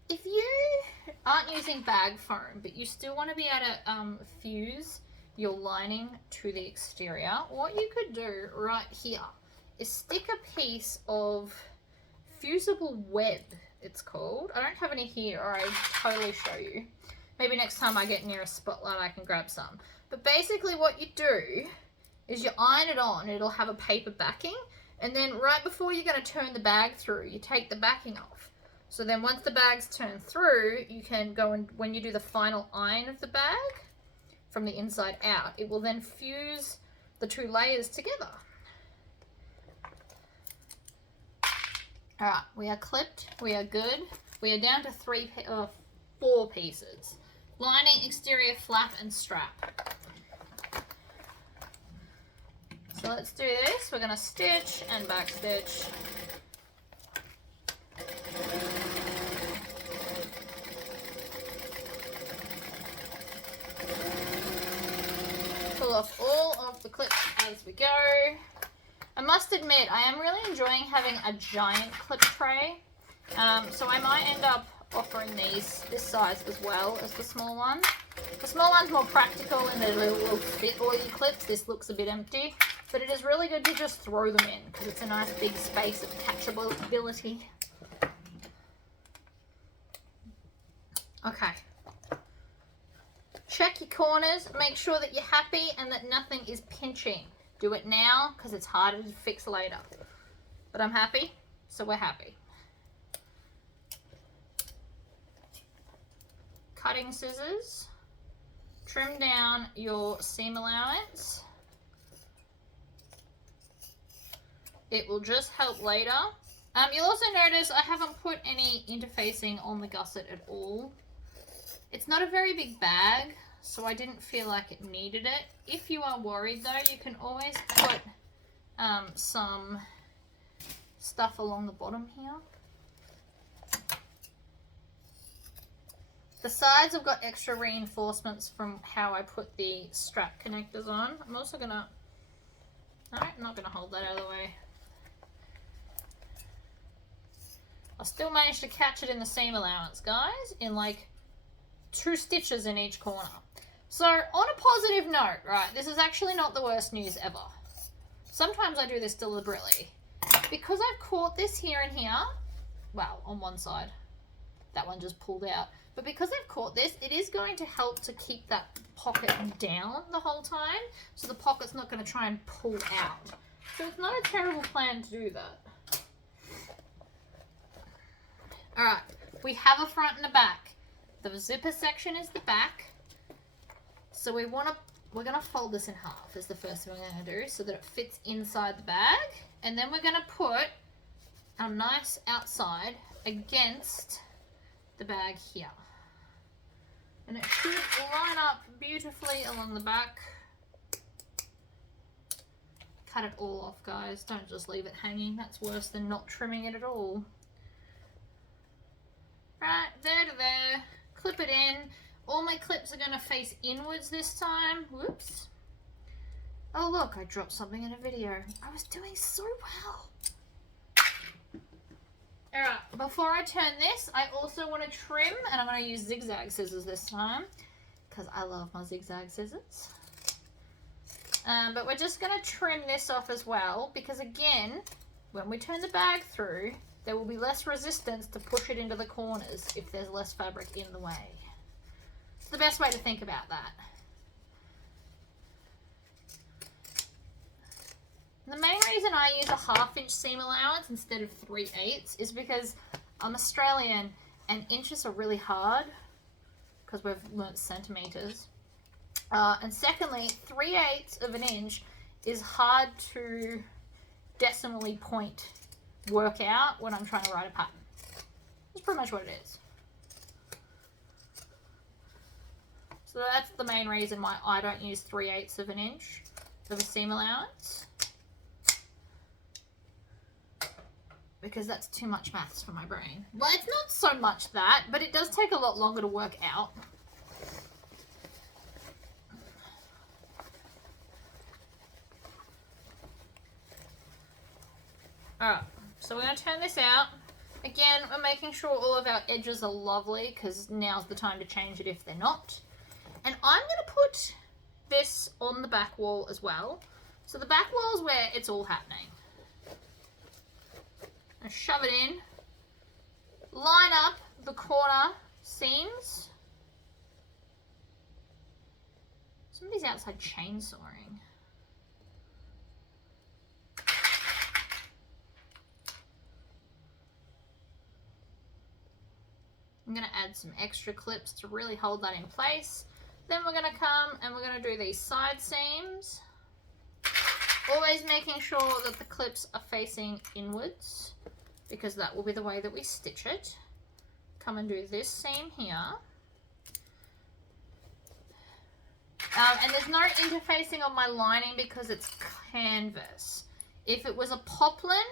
If you aren't using bag foam, but you still want to be able to fuse your lining to the exterior, what you could do right here is stick a piece of fusible web, it's called. I don't have any here, or I'll totally show you. Maybe next time I get near a spotlight I can grab some. But basically what you do is you iron it on, it'll have a paper backing, and then right before you're going to turn the bag through, you take the backing off. So then once the bag's turned through, you can go and, when you do the final iron of the bag, from the inside out, it will then fuse the 2 layers together. Alright, we are clipped, we are good. We are down to 4 pieces. Lining, exterior flap, and strap. So let's do this. We're going to stitch and back stitch. Pull off all of the clips as we go. I must admit, I am really enjoying having a giant clip tray. So I might end up offering this size as well as the small one. The small one's more practical in that it will fit all your clips. This looks a bit empty, but it is really good to just throw them in because it's a nice big space of catchability. Okay. Check your corners, make sure that you're happy and that nothing is pinching. Do it now because it's harder to fix later. But I'm happy, so we're happy. Cutting scissors. Trim down your seam allowance. It will just help later. You'll also notice I haven't put any interfacing on the gusset at all. It's not a very big bag, so I didn't feel like it needed it. If you are worried though, you can always put some stuff along the bottom here. The sides have got extra reinforcements from how I put the strap connectors on. I'm also gonna, no, I'm not gonna hold that out of the way. I still managed to catch it in the seam allowance, guys, in like 2 stitches in each corner. So on a positive note, right, this is actually not the worst news ever. Sometimes I do this deliberately. Because I've caught this here and here, well, on one side, that one just pulled out. But because I've caught this, it is going to help to keep that pocket down the whole time. So the pocket's not going to try and pull out. So it's not a terrible plan to do that. Alright, we have a front and a back. The zipper section is the back. So we're gonna fold this in half is the first thing we're gonna do so that it fits inside the bag. And then we're gonna put our nice outside against the bag here. And it should line up beautifully along the back. Cut it all off, guys. Don't just leave it hanging. That's worse than not trimming it at all. Right, there to there. Clip it in. All my clips are going to face inwards this time. Whoops. Oh look, I dropped something in a video. I was doing so well. Alright, before I turn this, I also want to trim, and I'm going to use zigzag scissors this time, because I love my zigzag scissors. But we're just going to trim this off as well, because again, when we turn the bag through, there will be less resistance to push it into the corners if there's less fabric in the way. It's the best way to think about that. The main reason I use a 1/2 inch seam allowance instead of 3/8 is because I'm Australian and inches are really hard because we've learnt centimeters. And secondly, 3/8 of an inch is hard to decimally point work out when I'm trying to write a pattern. That's pretty much what it is. So that's the main reason why I don't use 3/8 of an inch of a seam allowance. Because that's too much maths for my brain. Well, it's not so much that, but it does take a lot longer to work out. Alright, so we're going to turn this out. Again, we're making sure all of our edges are lovely because now's the time to change it if they're not. And I'm going to put this on the back wall as well. So the back wall is where it's all happening. Shove it in, line up the corner seams. Somebody's outside chainsawing. I'm going to add some extra clips to really hold that in place. Then we're going to come and we're going to do these side seams. Always making sure that the clips are facing inwards, because that will be the way that we stitch it. Come and do this seam here. And there's no interfacing on my lining because it's canvas. If it was a poplin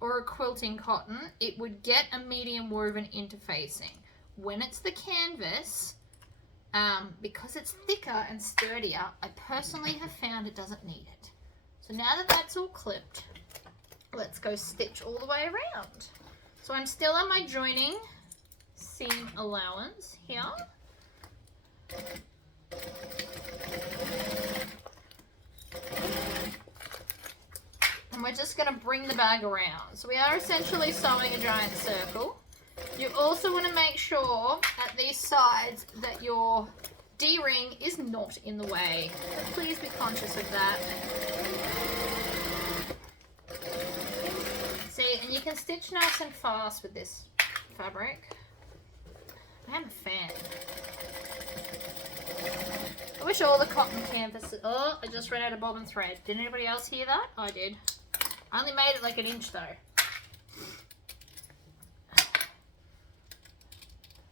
or a quilting cotton, it would get a medium woven interfacing. When it's the canvas, because it's thicker and sturdier, I personally have found it doesn't need it. So now that that's all clipped, let's go stitch all the way around. So I'm still on my joining seam allowance here. And we're just going to bring the bag around. So we are essentially sewing a giant circle. You also want to make sure at these sides that your D-ring is not in the way. So please be conscious of that. See, and you can stitch nice and fast with this fabric. I am a fan. I wish all the cotton canvas... Oh, I just ran out of bobbin thread. Did anybody else hear that? I did. I only made it like an inch though.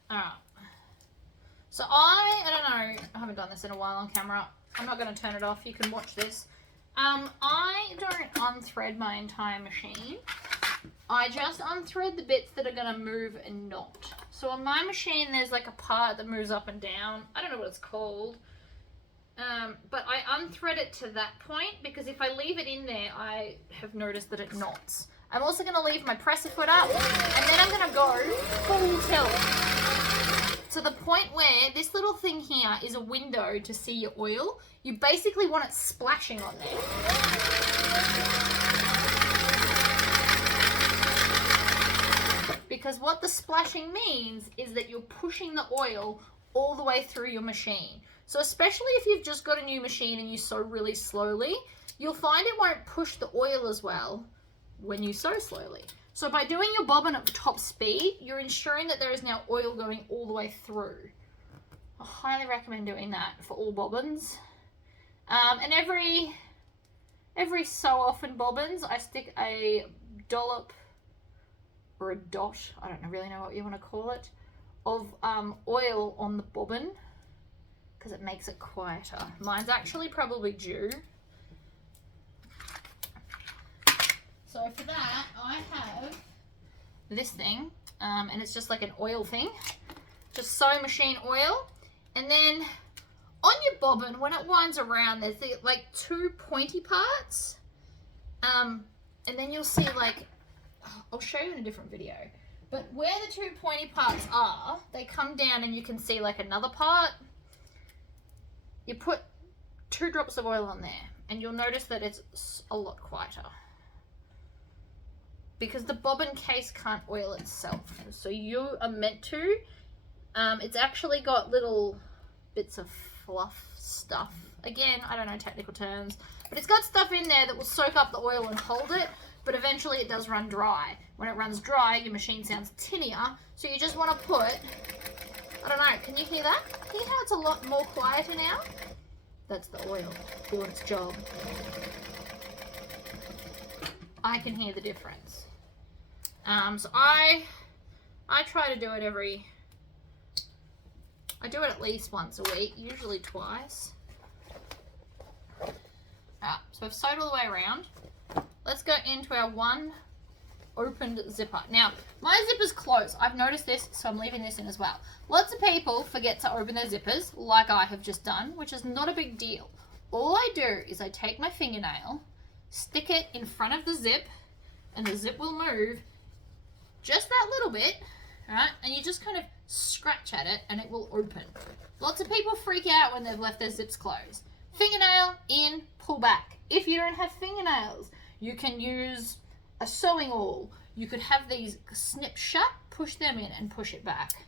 Alright. So I don't know, I haven't done this in a while on camera. I'm not going to turn it off. You can watch this. I don't unthread my entire machine. I just unthread the bits that are going to move and not. So on my machine, there's like a part that moves up and down. I don't know what it's called. But I unthread it to that point because if I leave it in there, I have noticed that it knots. I'm also going to leave my presser foot up and then I'm going to go full tilt. To the point where this little thing here is a window to see your oil. You basically want it splashing on there. Because what the splashing means is that you're pushing the oil all the way through your machine. So especially if you've just got a new machine and you sew really slowly, you'll find it won't push the oil as well when you sew slowly. So by doing your bobbin at top speed, you're ensuring that there is now oil going all the way through. I highly recommend doing that for all bobbins. And every so often bobbins, I stick a dollop or a dot, I don't really know what you want to call it, of oil on the bobbin because it makes it quieter. Mine's actually probably due. So for that, I have this thing, and it's just like an oil thing, just sewing machine oil. And then on your bobbin, when it winds around, there's like two pointy parts, and then you'll see like, I'll show you in a different video, but where the two pointy parts are, they come down and you can see like another part. You put 2 drops of oil on there and you'll notice that it's a lot quieter because the bobbin case can't oil itself. So you are meant to. It's actually got little bits of fluff stuff. Again, I don't know technical terms, but it's got stuff in there that will soak up the oil and hold it, but eventually it does run dry. When it runs dry, your machine sounds tinnier, so you just want to put, I don't know, can you hear that? Can you hear how it's a lot more quieter now? That's the oil doing its job. I can hear the difference. So I try to do it I do it at least once a week, usually twice. Alright, so I've sewed all the way around. Let's go into our one opened zipper. Now, my zipper's closed. I've noticed this, so I'm leaving this in as well. Lots of people forget to open their zippers, like I have just done, which is not a big deal. All I do is I take my fingernail, stick it in front of the zip, and the zip will move just that little bit, right? And you just kind of scratch at it and it will open. Lots of people freak out when they've left their zips closed. Fingernail in, pull back. If you don't have fingernails, you can use a sewing awl. You could have these snip shut, push them in and push it back.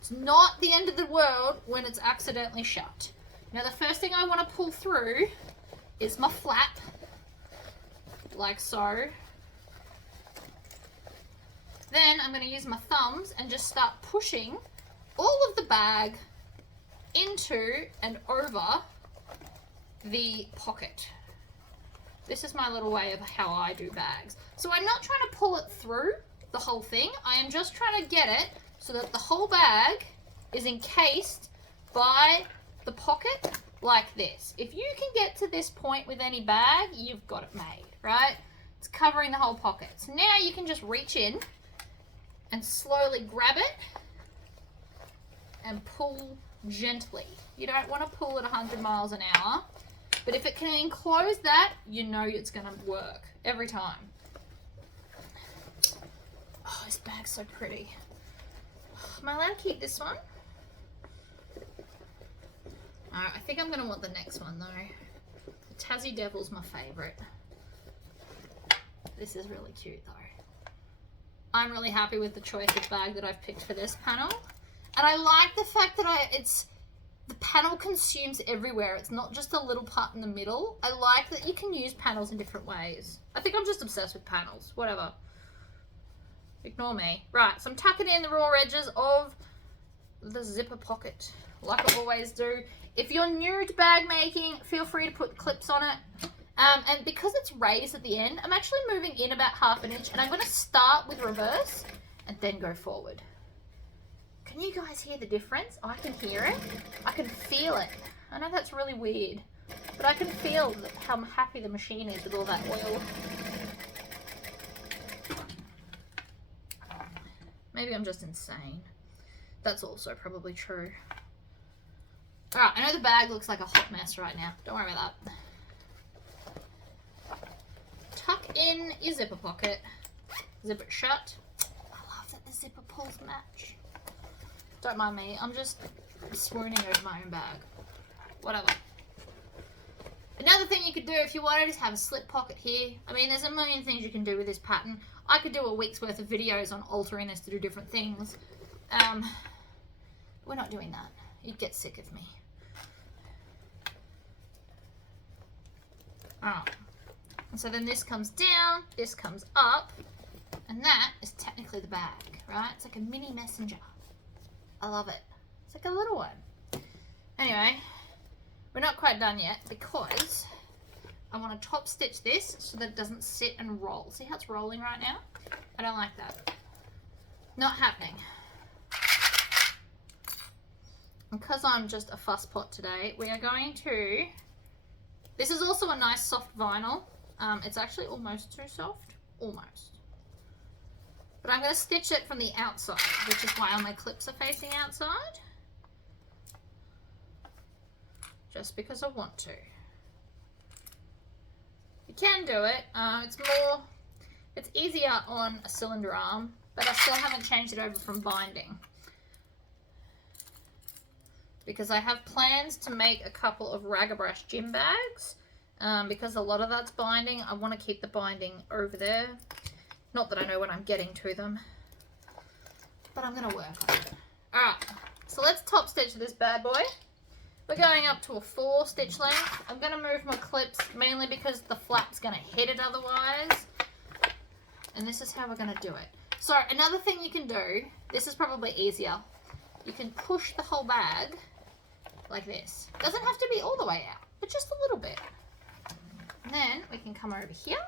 It's not the end of the world when it's accidentally shut. Now the first thing I want to pull through is my flap, like so. Then I'm going to use my thumbs and just start pushing all of the bag into and over the pocket. This is my little way of how I do bags. So I'm not trying to pull it through the whole thing. I am just trying to get it so that the whole bag is encased by the pocket like this. If you can get to this point with any bag, you've got it made, right? It's covering the whole pocket. So now you can just reach in and slowly grab it and pull gently. You don't want to pull at 100 miles an hour, but if it can enclose that, you know it's going to work every time. Oh, this bag's so pretty. Am I allowed to keep this one? I think I'm going to want the next one though. The Tassie Devil's my favourite. This is really cute though. I'm really happy with the choice of bag that I've picked for this panel. And I like the fact that the panel consumes everywhere. It's not just a little part in the middle. I like that you can use panels in different ways. I think I'm just obsessed with panels. Whatever. Ignore me. Right, so I'm tucking in the raw edges of the zipper pocket, like I always do. If you're new to bag making, feel free to put clips on it. And because it's raised at the end, I'm actually moving in about 1/2 inch, and I'm going to start with reverse and then go forward. Can you guys hear the difference? I can hear it. I can feel it. I know that's really weird, but I can feel how happy the machine is with all that oil. Maybe I'm just insane. That's also probably true. Alright, I know the bag looks like a hot mess right now. Don't worry about that. Tuck in your zipper pocket. Zip it shut. I love that the zipper pulls match. Don't mind me. I'm just swooning over my own bag. Whatever. Another thing you could do if you wanted is have a slip pocket here. I mean, there's a million things you can do with this pattern. I could do a week's worth of videos on altering this to do different things. We're not doing that. You'd get sick of me. Alright. And so then this comes down, this comes up, and that is technically the bag, right? It's like a mini messenger. I love it. It's like a little one. Anyway, we're not quite done yet because I want to top stitch this so that it doesn't sit and roll. See how it's rolling right now? I don't like that. Not happening. Because I'm just a fuss pot today, we are going to... This is also a nice soft vinyl. It's actually almost too soft. Almost. But I'm going to stitch it from the outside, which is why all my clips are facing outside. Just because I want to. You can do it. It's easier on a cylinder arm, but I still haven't changed it over from binding. Because I have plans to make a couple of Ragabrush gym bags. Because a lot of that's binding. I want to keep the binding over there. Not that I know when I'm getting to them. But I'm going to work on it. Alright, so let's top stitch this bad boy. We're going up to a 4 stitch length. I'm going to move my clips mainly because the flap's going to hit it otherwise. And this is how we're going to do it. So another thing you can do, this is probably easier. You can push the whole bag like this. Doesn't have to be all the way out, but just a little bit. And then we can come over here.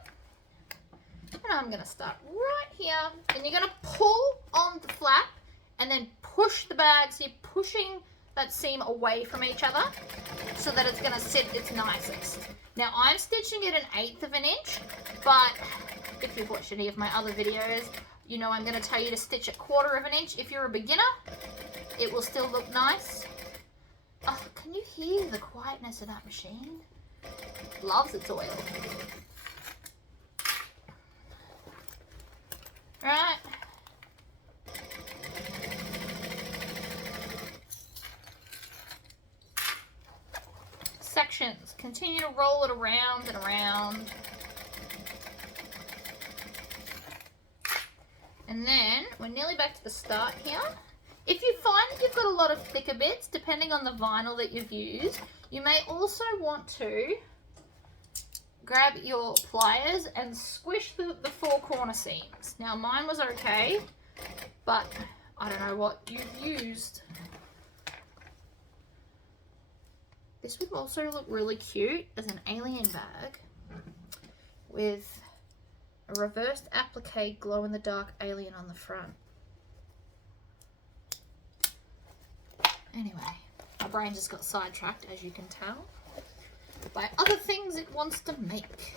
And I'm going to start right here. And you're going to pull on the flap and then push the bag. So you're pushing that seam away from each other so that it's going to sit its nicest. Now I'm stitching it 1/8 of an inch, but if you've watched any of my other videos, you know I'm going to tell you to stitch it 1/4 of an inch. If you're a beginner, it will still look nice. Oh, can you hear the quietness of that machine? It loves its oil. Right. Sections. Continue to roll it around and around. And then we're nearly back to the start here. If you find that you've got a lot of thicker bits, depending on the vinyl that you've used, you may also want to grab your pliers and squish the 4 corner seams. Now mine was okay, but I don't know what you've used. This would also look really cute as an alien bag with a reversed applique glow-in-the-dark alien on the front. Anyway, My brain just got sidetracked, as you can tell, by other things it wants to make.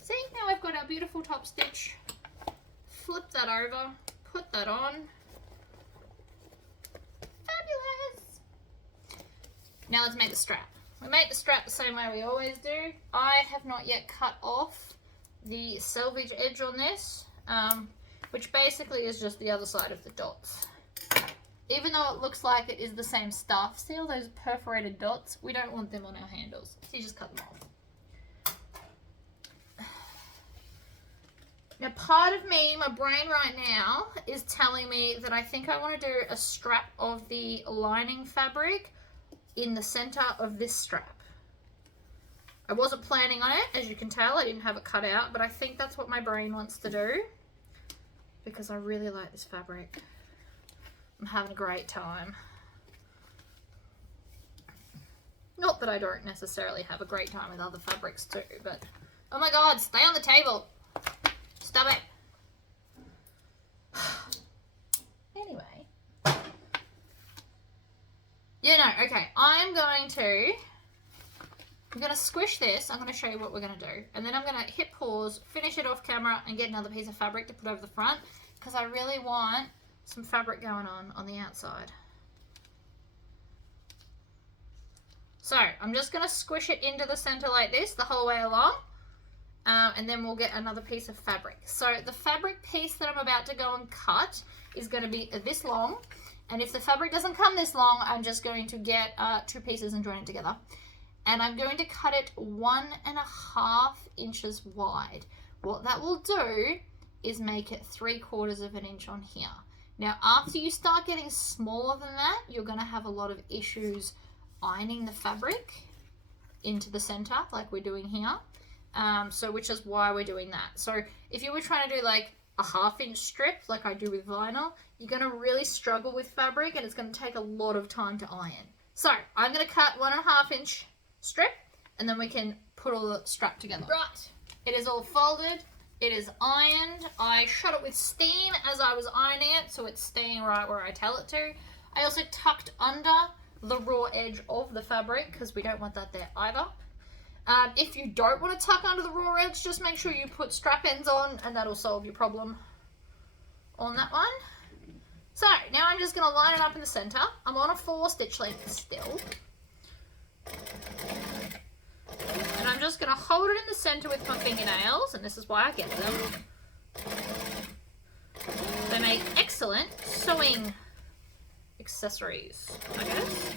See, now I've got our beautiful top stitch. Flip that over, put that on. Fabulous! Now let's make the strap. We make the strap the same way we always do. I have not yet cut off the selvage edge on this, which basically is just the other side of the dots. Even though it looks like it is the same stuff, see all those perforated dots? We don't want them on our handles, so you just cut them off. Now part of me, my brain right now, is telling me that I think I want to do a strap of the lining fabric in the center of this strap. I wasn't planning on it, as you can tell, I didn't have it cut out, but I think that's what my brain wants to do because I really like this fabric. I'm having a great time. Not that I don't necessarily have a great time with other fabrics too, but oh my god, stay on the table. Stop it. Anyway. Yeah, no, okay. I'm going to squish this. I'm going to show you what we're going to do. And then I'm going to hit pause, finish it off camera, and get another piece of fabric to put over the front because I really want some fabric going on the outside. So I'm just going to squish it into the center like this the whole way along, and then we'll get another piece of fabric. So the fabric piece that I'm about to go and cut is going to be this long, and if the fabric doesn't come this long, I'm just going to get 2 pieces and join it together. And I'm going to cut it 1.5 inches wide. What that will do is make it 3/4 of an inch on here. Now, after you start getting smaller than that, you're going to have a lot of issues ironing the fabric into the center like we're doing here. Which is why we're doing that. So if you were trying to do like a 1/2 inch strip like I do with vinyl, you're going to really struggle with fabric and it's going to take a lot of time to iron. So I'm going to cut 1.5 inch strip and then we can put all the strap together. Right, it is all folded. It is ironed. I shot it with steam as I was ironing it, so it's staying right where I tell it to. I also tucked under the raw edge of the fabric because we don't want that there either. If you don't want to tuck under the raw edge, just make sure you put strap ends on and that'll solve your problem on that one. So now I'm just going to line it up in the center. I'm on a 4 stitch length still. And I'm just going to hold it in the center with my fingernails, and this is why I get them. They make excellent sewing accessories, I guess.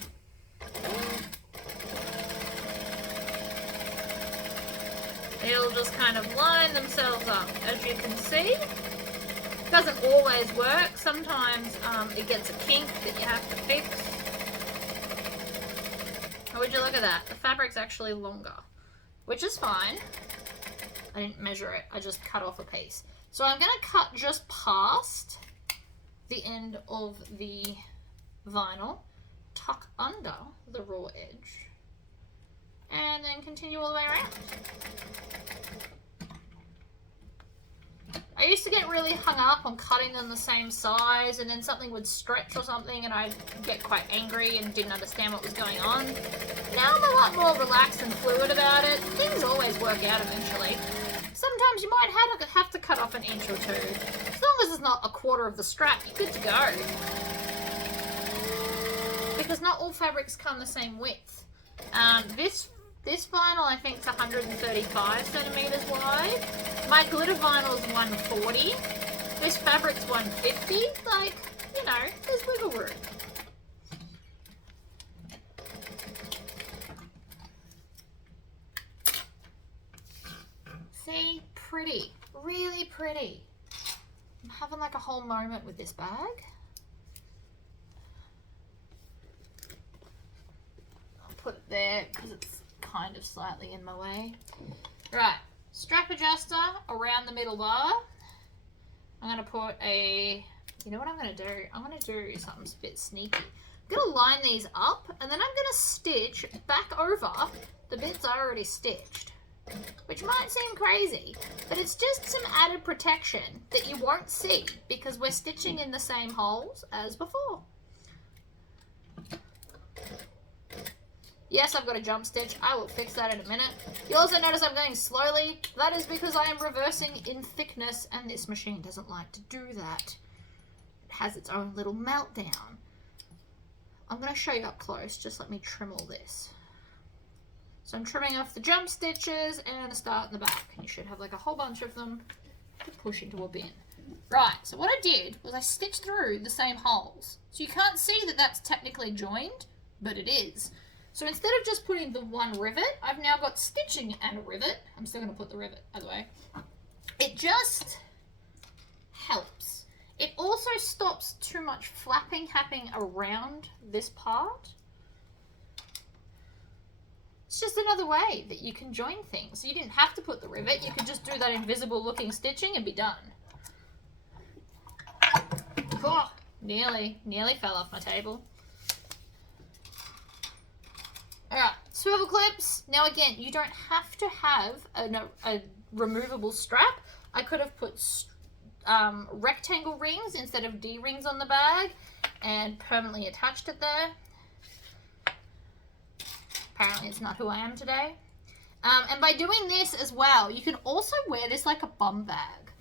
They'll just kind of line themselves up, as you can see. It doesn't always work. Sometimes it gets a kink that you have to fix. Oh, would you look at that? The fabric's actually longer, which is fine. I didn't measure it. I just cut off a piece. So I'm going to cut just past the end of the vinyl, tuck under the raw edge, and then continue all the way around. I used to get really hung up on cutting them the same size and then something would stretch or something and I'd get quite angry and didn't understand what was going on. Now I'm a lot more relaxed and fluid about it. Things always work out eventually. Sometimes you might have to cut off an inch or two. As long as it's not 1/4 of the strap, you're good to go. Because not all fabrics come the same width. This vinyl I think is 135 centimeters wide. My glitter vinyl is 140. This fabric's 150. Like, you know, there's wiggle room. See? Pretty. Really pretty. I'm having like a whole moment with this bag. I'll put it there because it's kind of slightly in my way. Right, strap adjuster around the middle bar. I'm going to put you know what I'm going to do? I'm going to do something a bit sneaky. I'm going to line these up and then I'm going to stitch back over the bits I already stitched. Which might seem crazy, but it's just some added protection that you won't see because we're stitching in the same holes as before. Yes, I've got a jump stitch. I will fix that in a minute. You also notice I'm going slowly. That is because I am reversing in thickness, and this machine doesn't like to do that. It has its own little meltdown. I'm going to show you up close. Just let me trim all this. So I'm trimming off the jump stitches and a start in the back. And you should have like a whole bunch of them to push into a bin. Right, so what I did was I stitched through the same holes. So you can't see that that's technically joined, but it is. So instead of just putting the one rivet, I've now got stitching and a rivet. I'm still going to put the rivet, by the way. It just helps. It also stops too much flapping happening around this part. It's just another way that you can join things. So you didn't have to put the rivet. You could just do that invisible looking stitching and be done. Oh, nearly fell off my table. Alright, swivel clips. Now again, you don't have to have a removable strap. I could have put rectangle rings instead of D-rings on the bag and permanently attached it there. Apparently it's not who I am today. And by doing this as well, you can also wear this like a bum bag.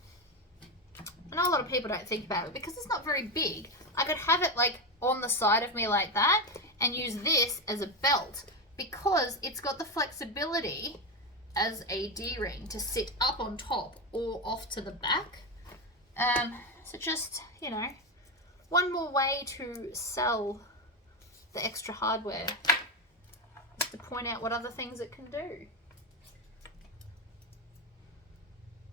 I know a lot of people don't think about it because it's not very big. I could have it like on the side of me like that and use this as a belt because it's got the flexibility as a D-ring to sit up on top or off to the back. So just, you know, one more way to sell the extra hardware is to point out what other things it can do.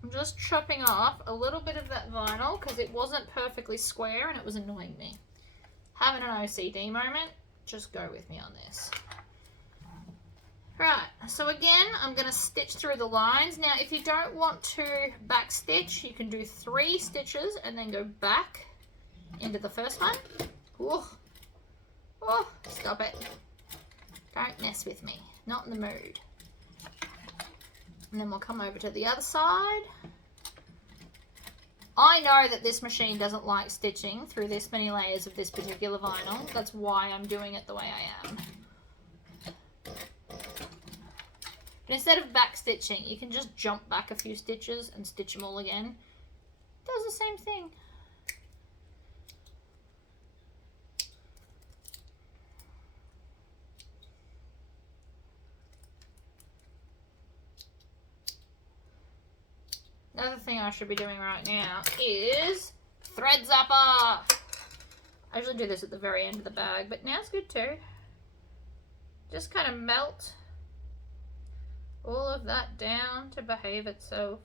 I'm just chopping off a little bit of that vinyl because it wasn't perfectly square and it was annoying me. Having an OCD moment, just go with me on this. Right, so again, I'm going to stitch through the lines. Now, if you don't want to back stitch, you can do 3 stitches and then go back into the first one. Oh, stop it. Don't mess with me. Not in the mood. And then we'll come over to the other side. I know that this machine doesn't like stitching through this many layers of this particular vinyl. That's why I'm doing it the way I am. But instead of back stitching, you can just jump back a few stitches and stitch them all again. It does the same thing. Another thing I should be doing right now is thread zapper. I usually do this at the very end of the bag, but now's good too. Just kind of melt all of that down to behave itself.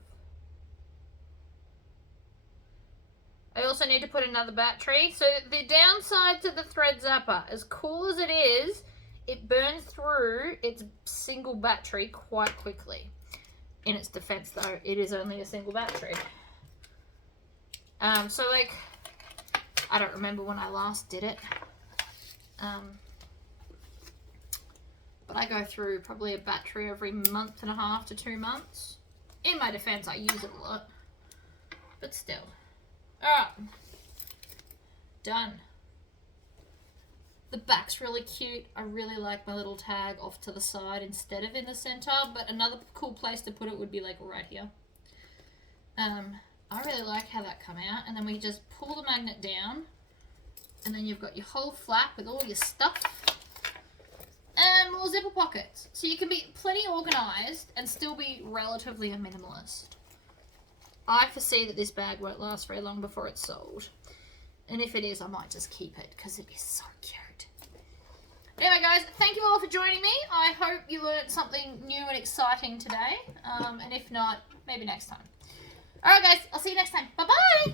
I also need to put another battery. So the downside to the thread zapper, as cool as it is, it burns through its single battery quite quickly. In its defense though, it is only a single battery. So like, I don't remember when I last did it. But I go through probably a battery every month and a half to 2 months. In my defense, I use it a lot. But still. Alright. Done. The back's really cute. I really like my little tag off to the side instead of in the center. But another cool place to put it would be like right here. I really like how that come out. And then we just pull the magnet down. And then you've got your whole flap with all your stuff. And more zipper pockets. So you can be plenty organized and still be relatively a minimalist. I foresee that this bag won't last very long before it's sold. And if it is, I might just keep it because it is so cute. Anyway guys, thank you all for joining me. I hope you learned something new and exciting today. And if not, maybe next time. Alright guys, I'll see you next time. Bye bye!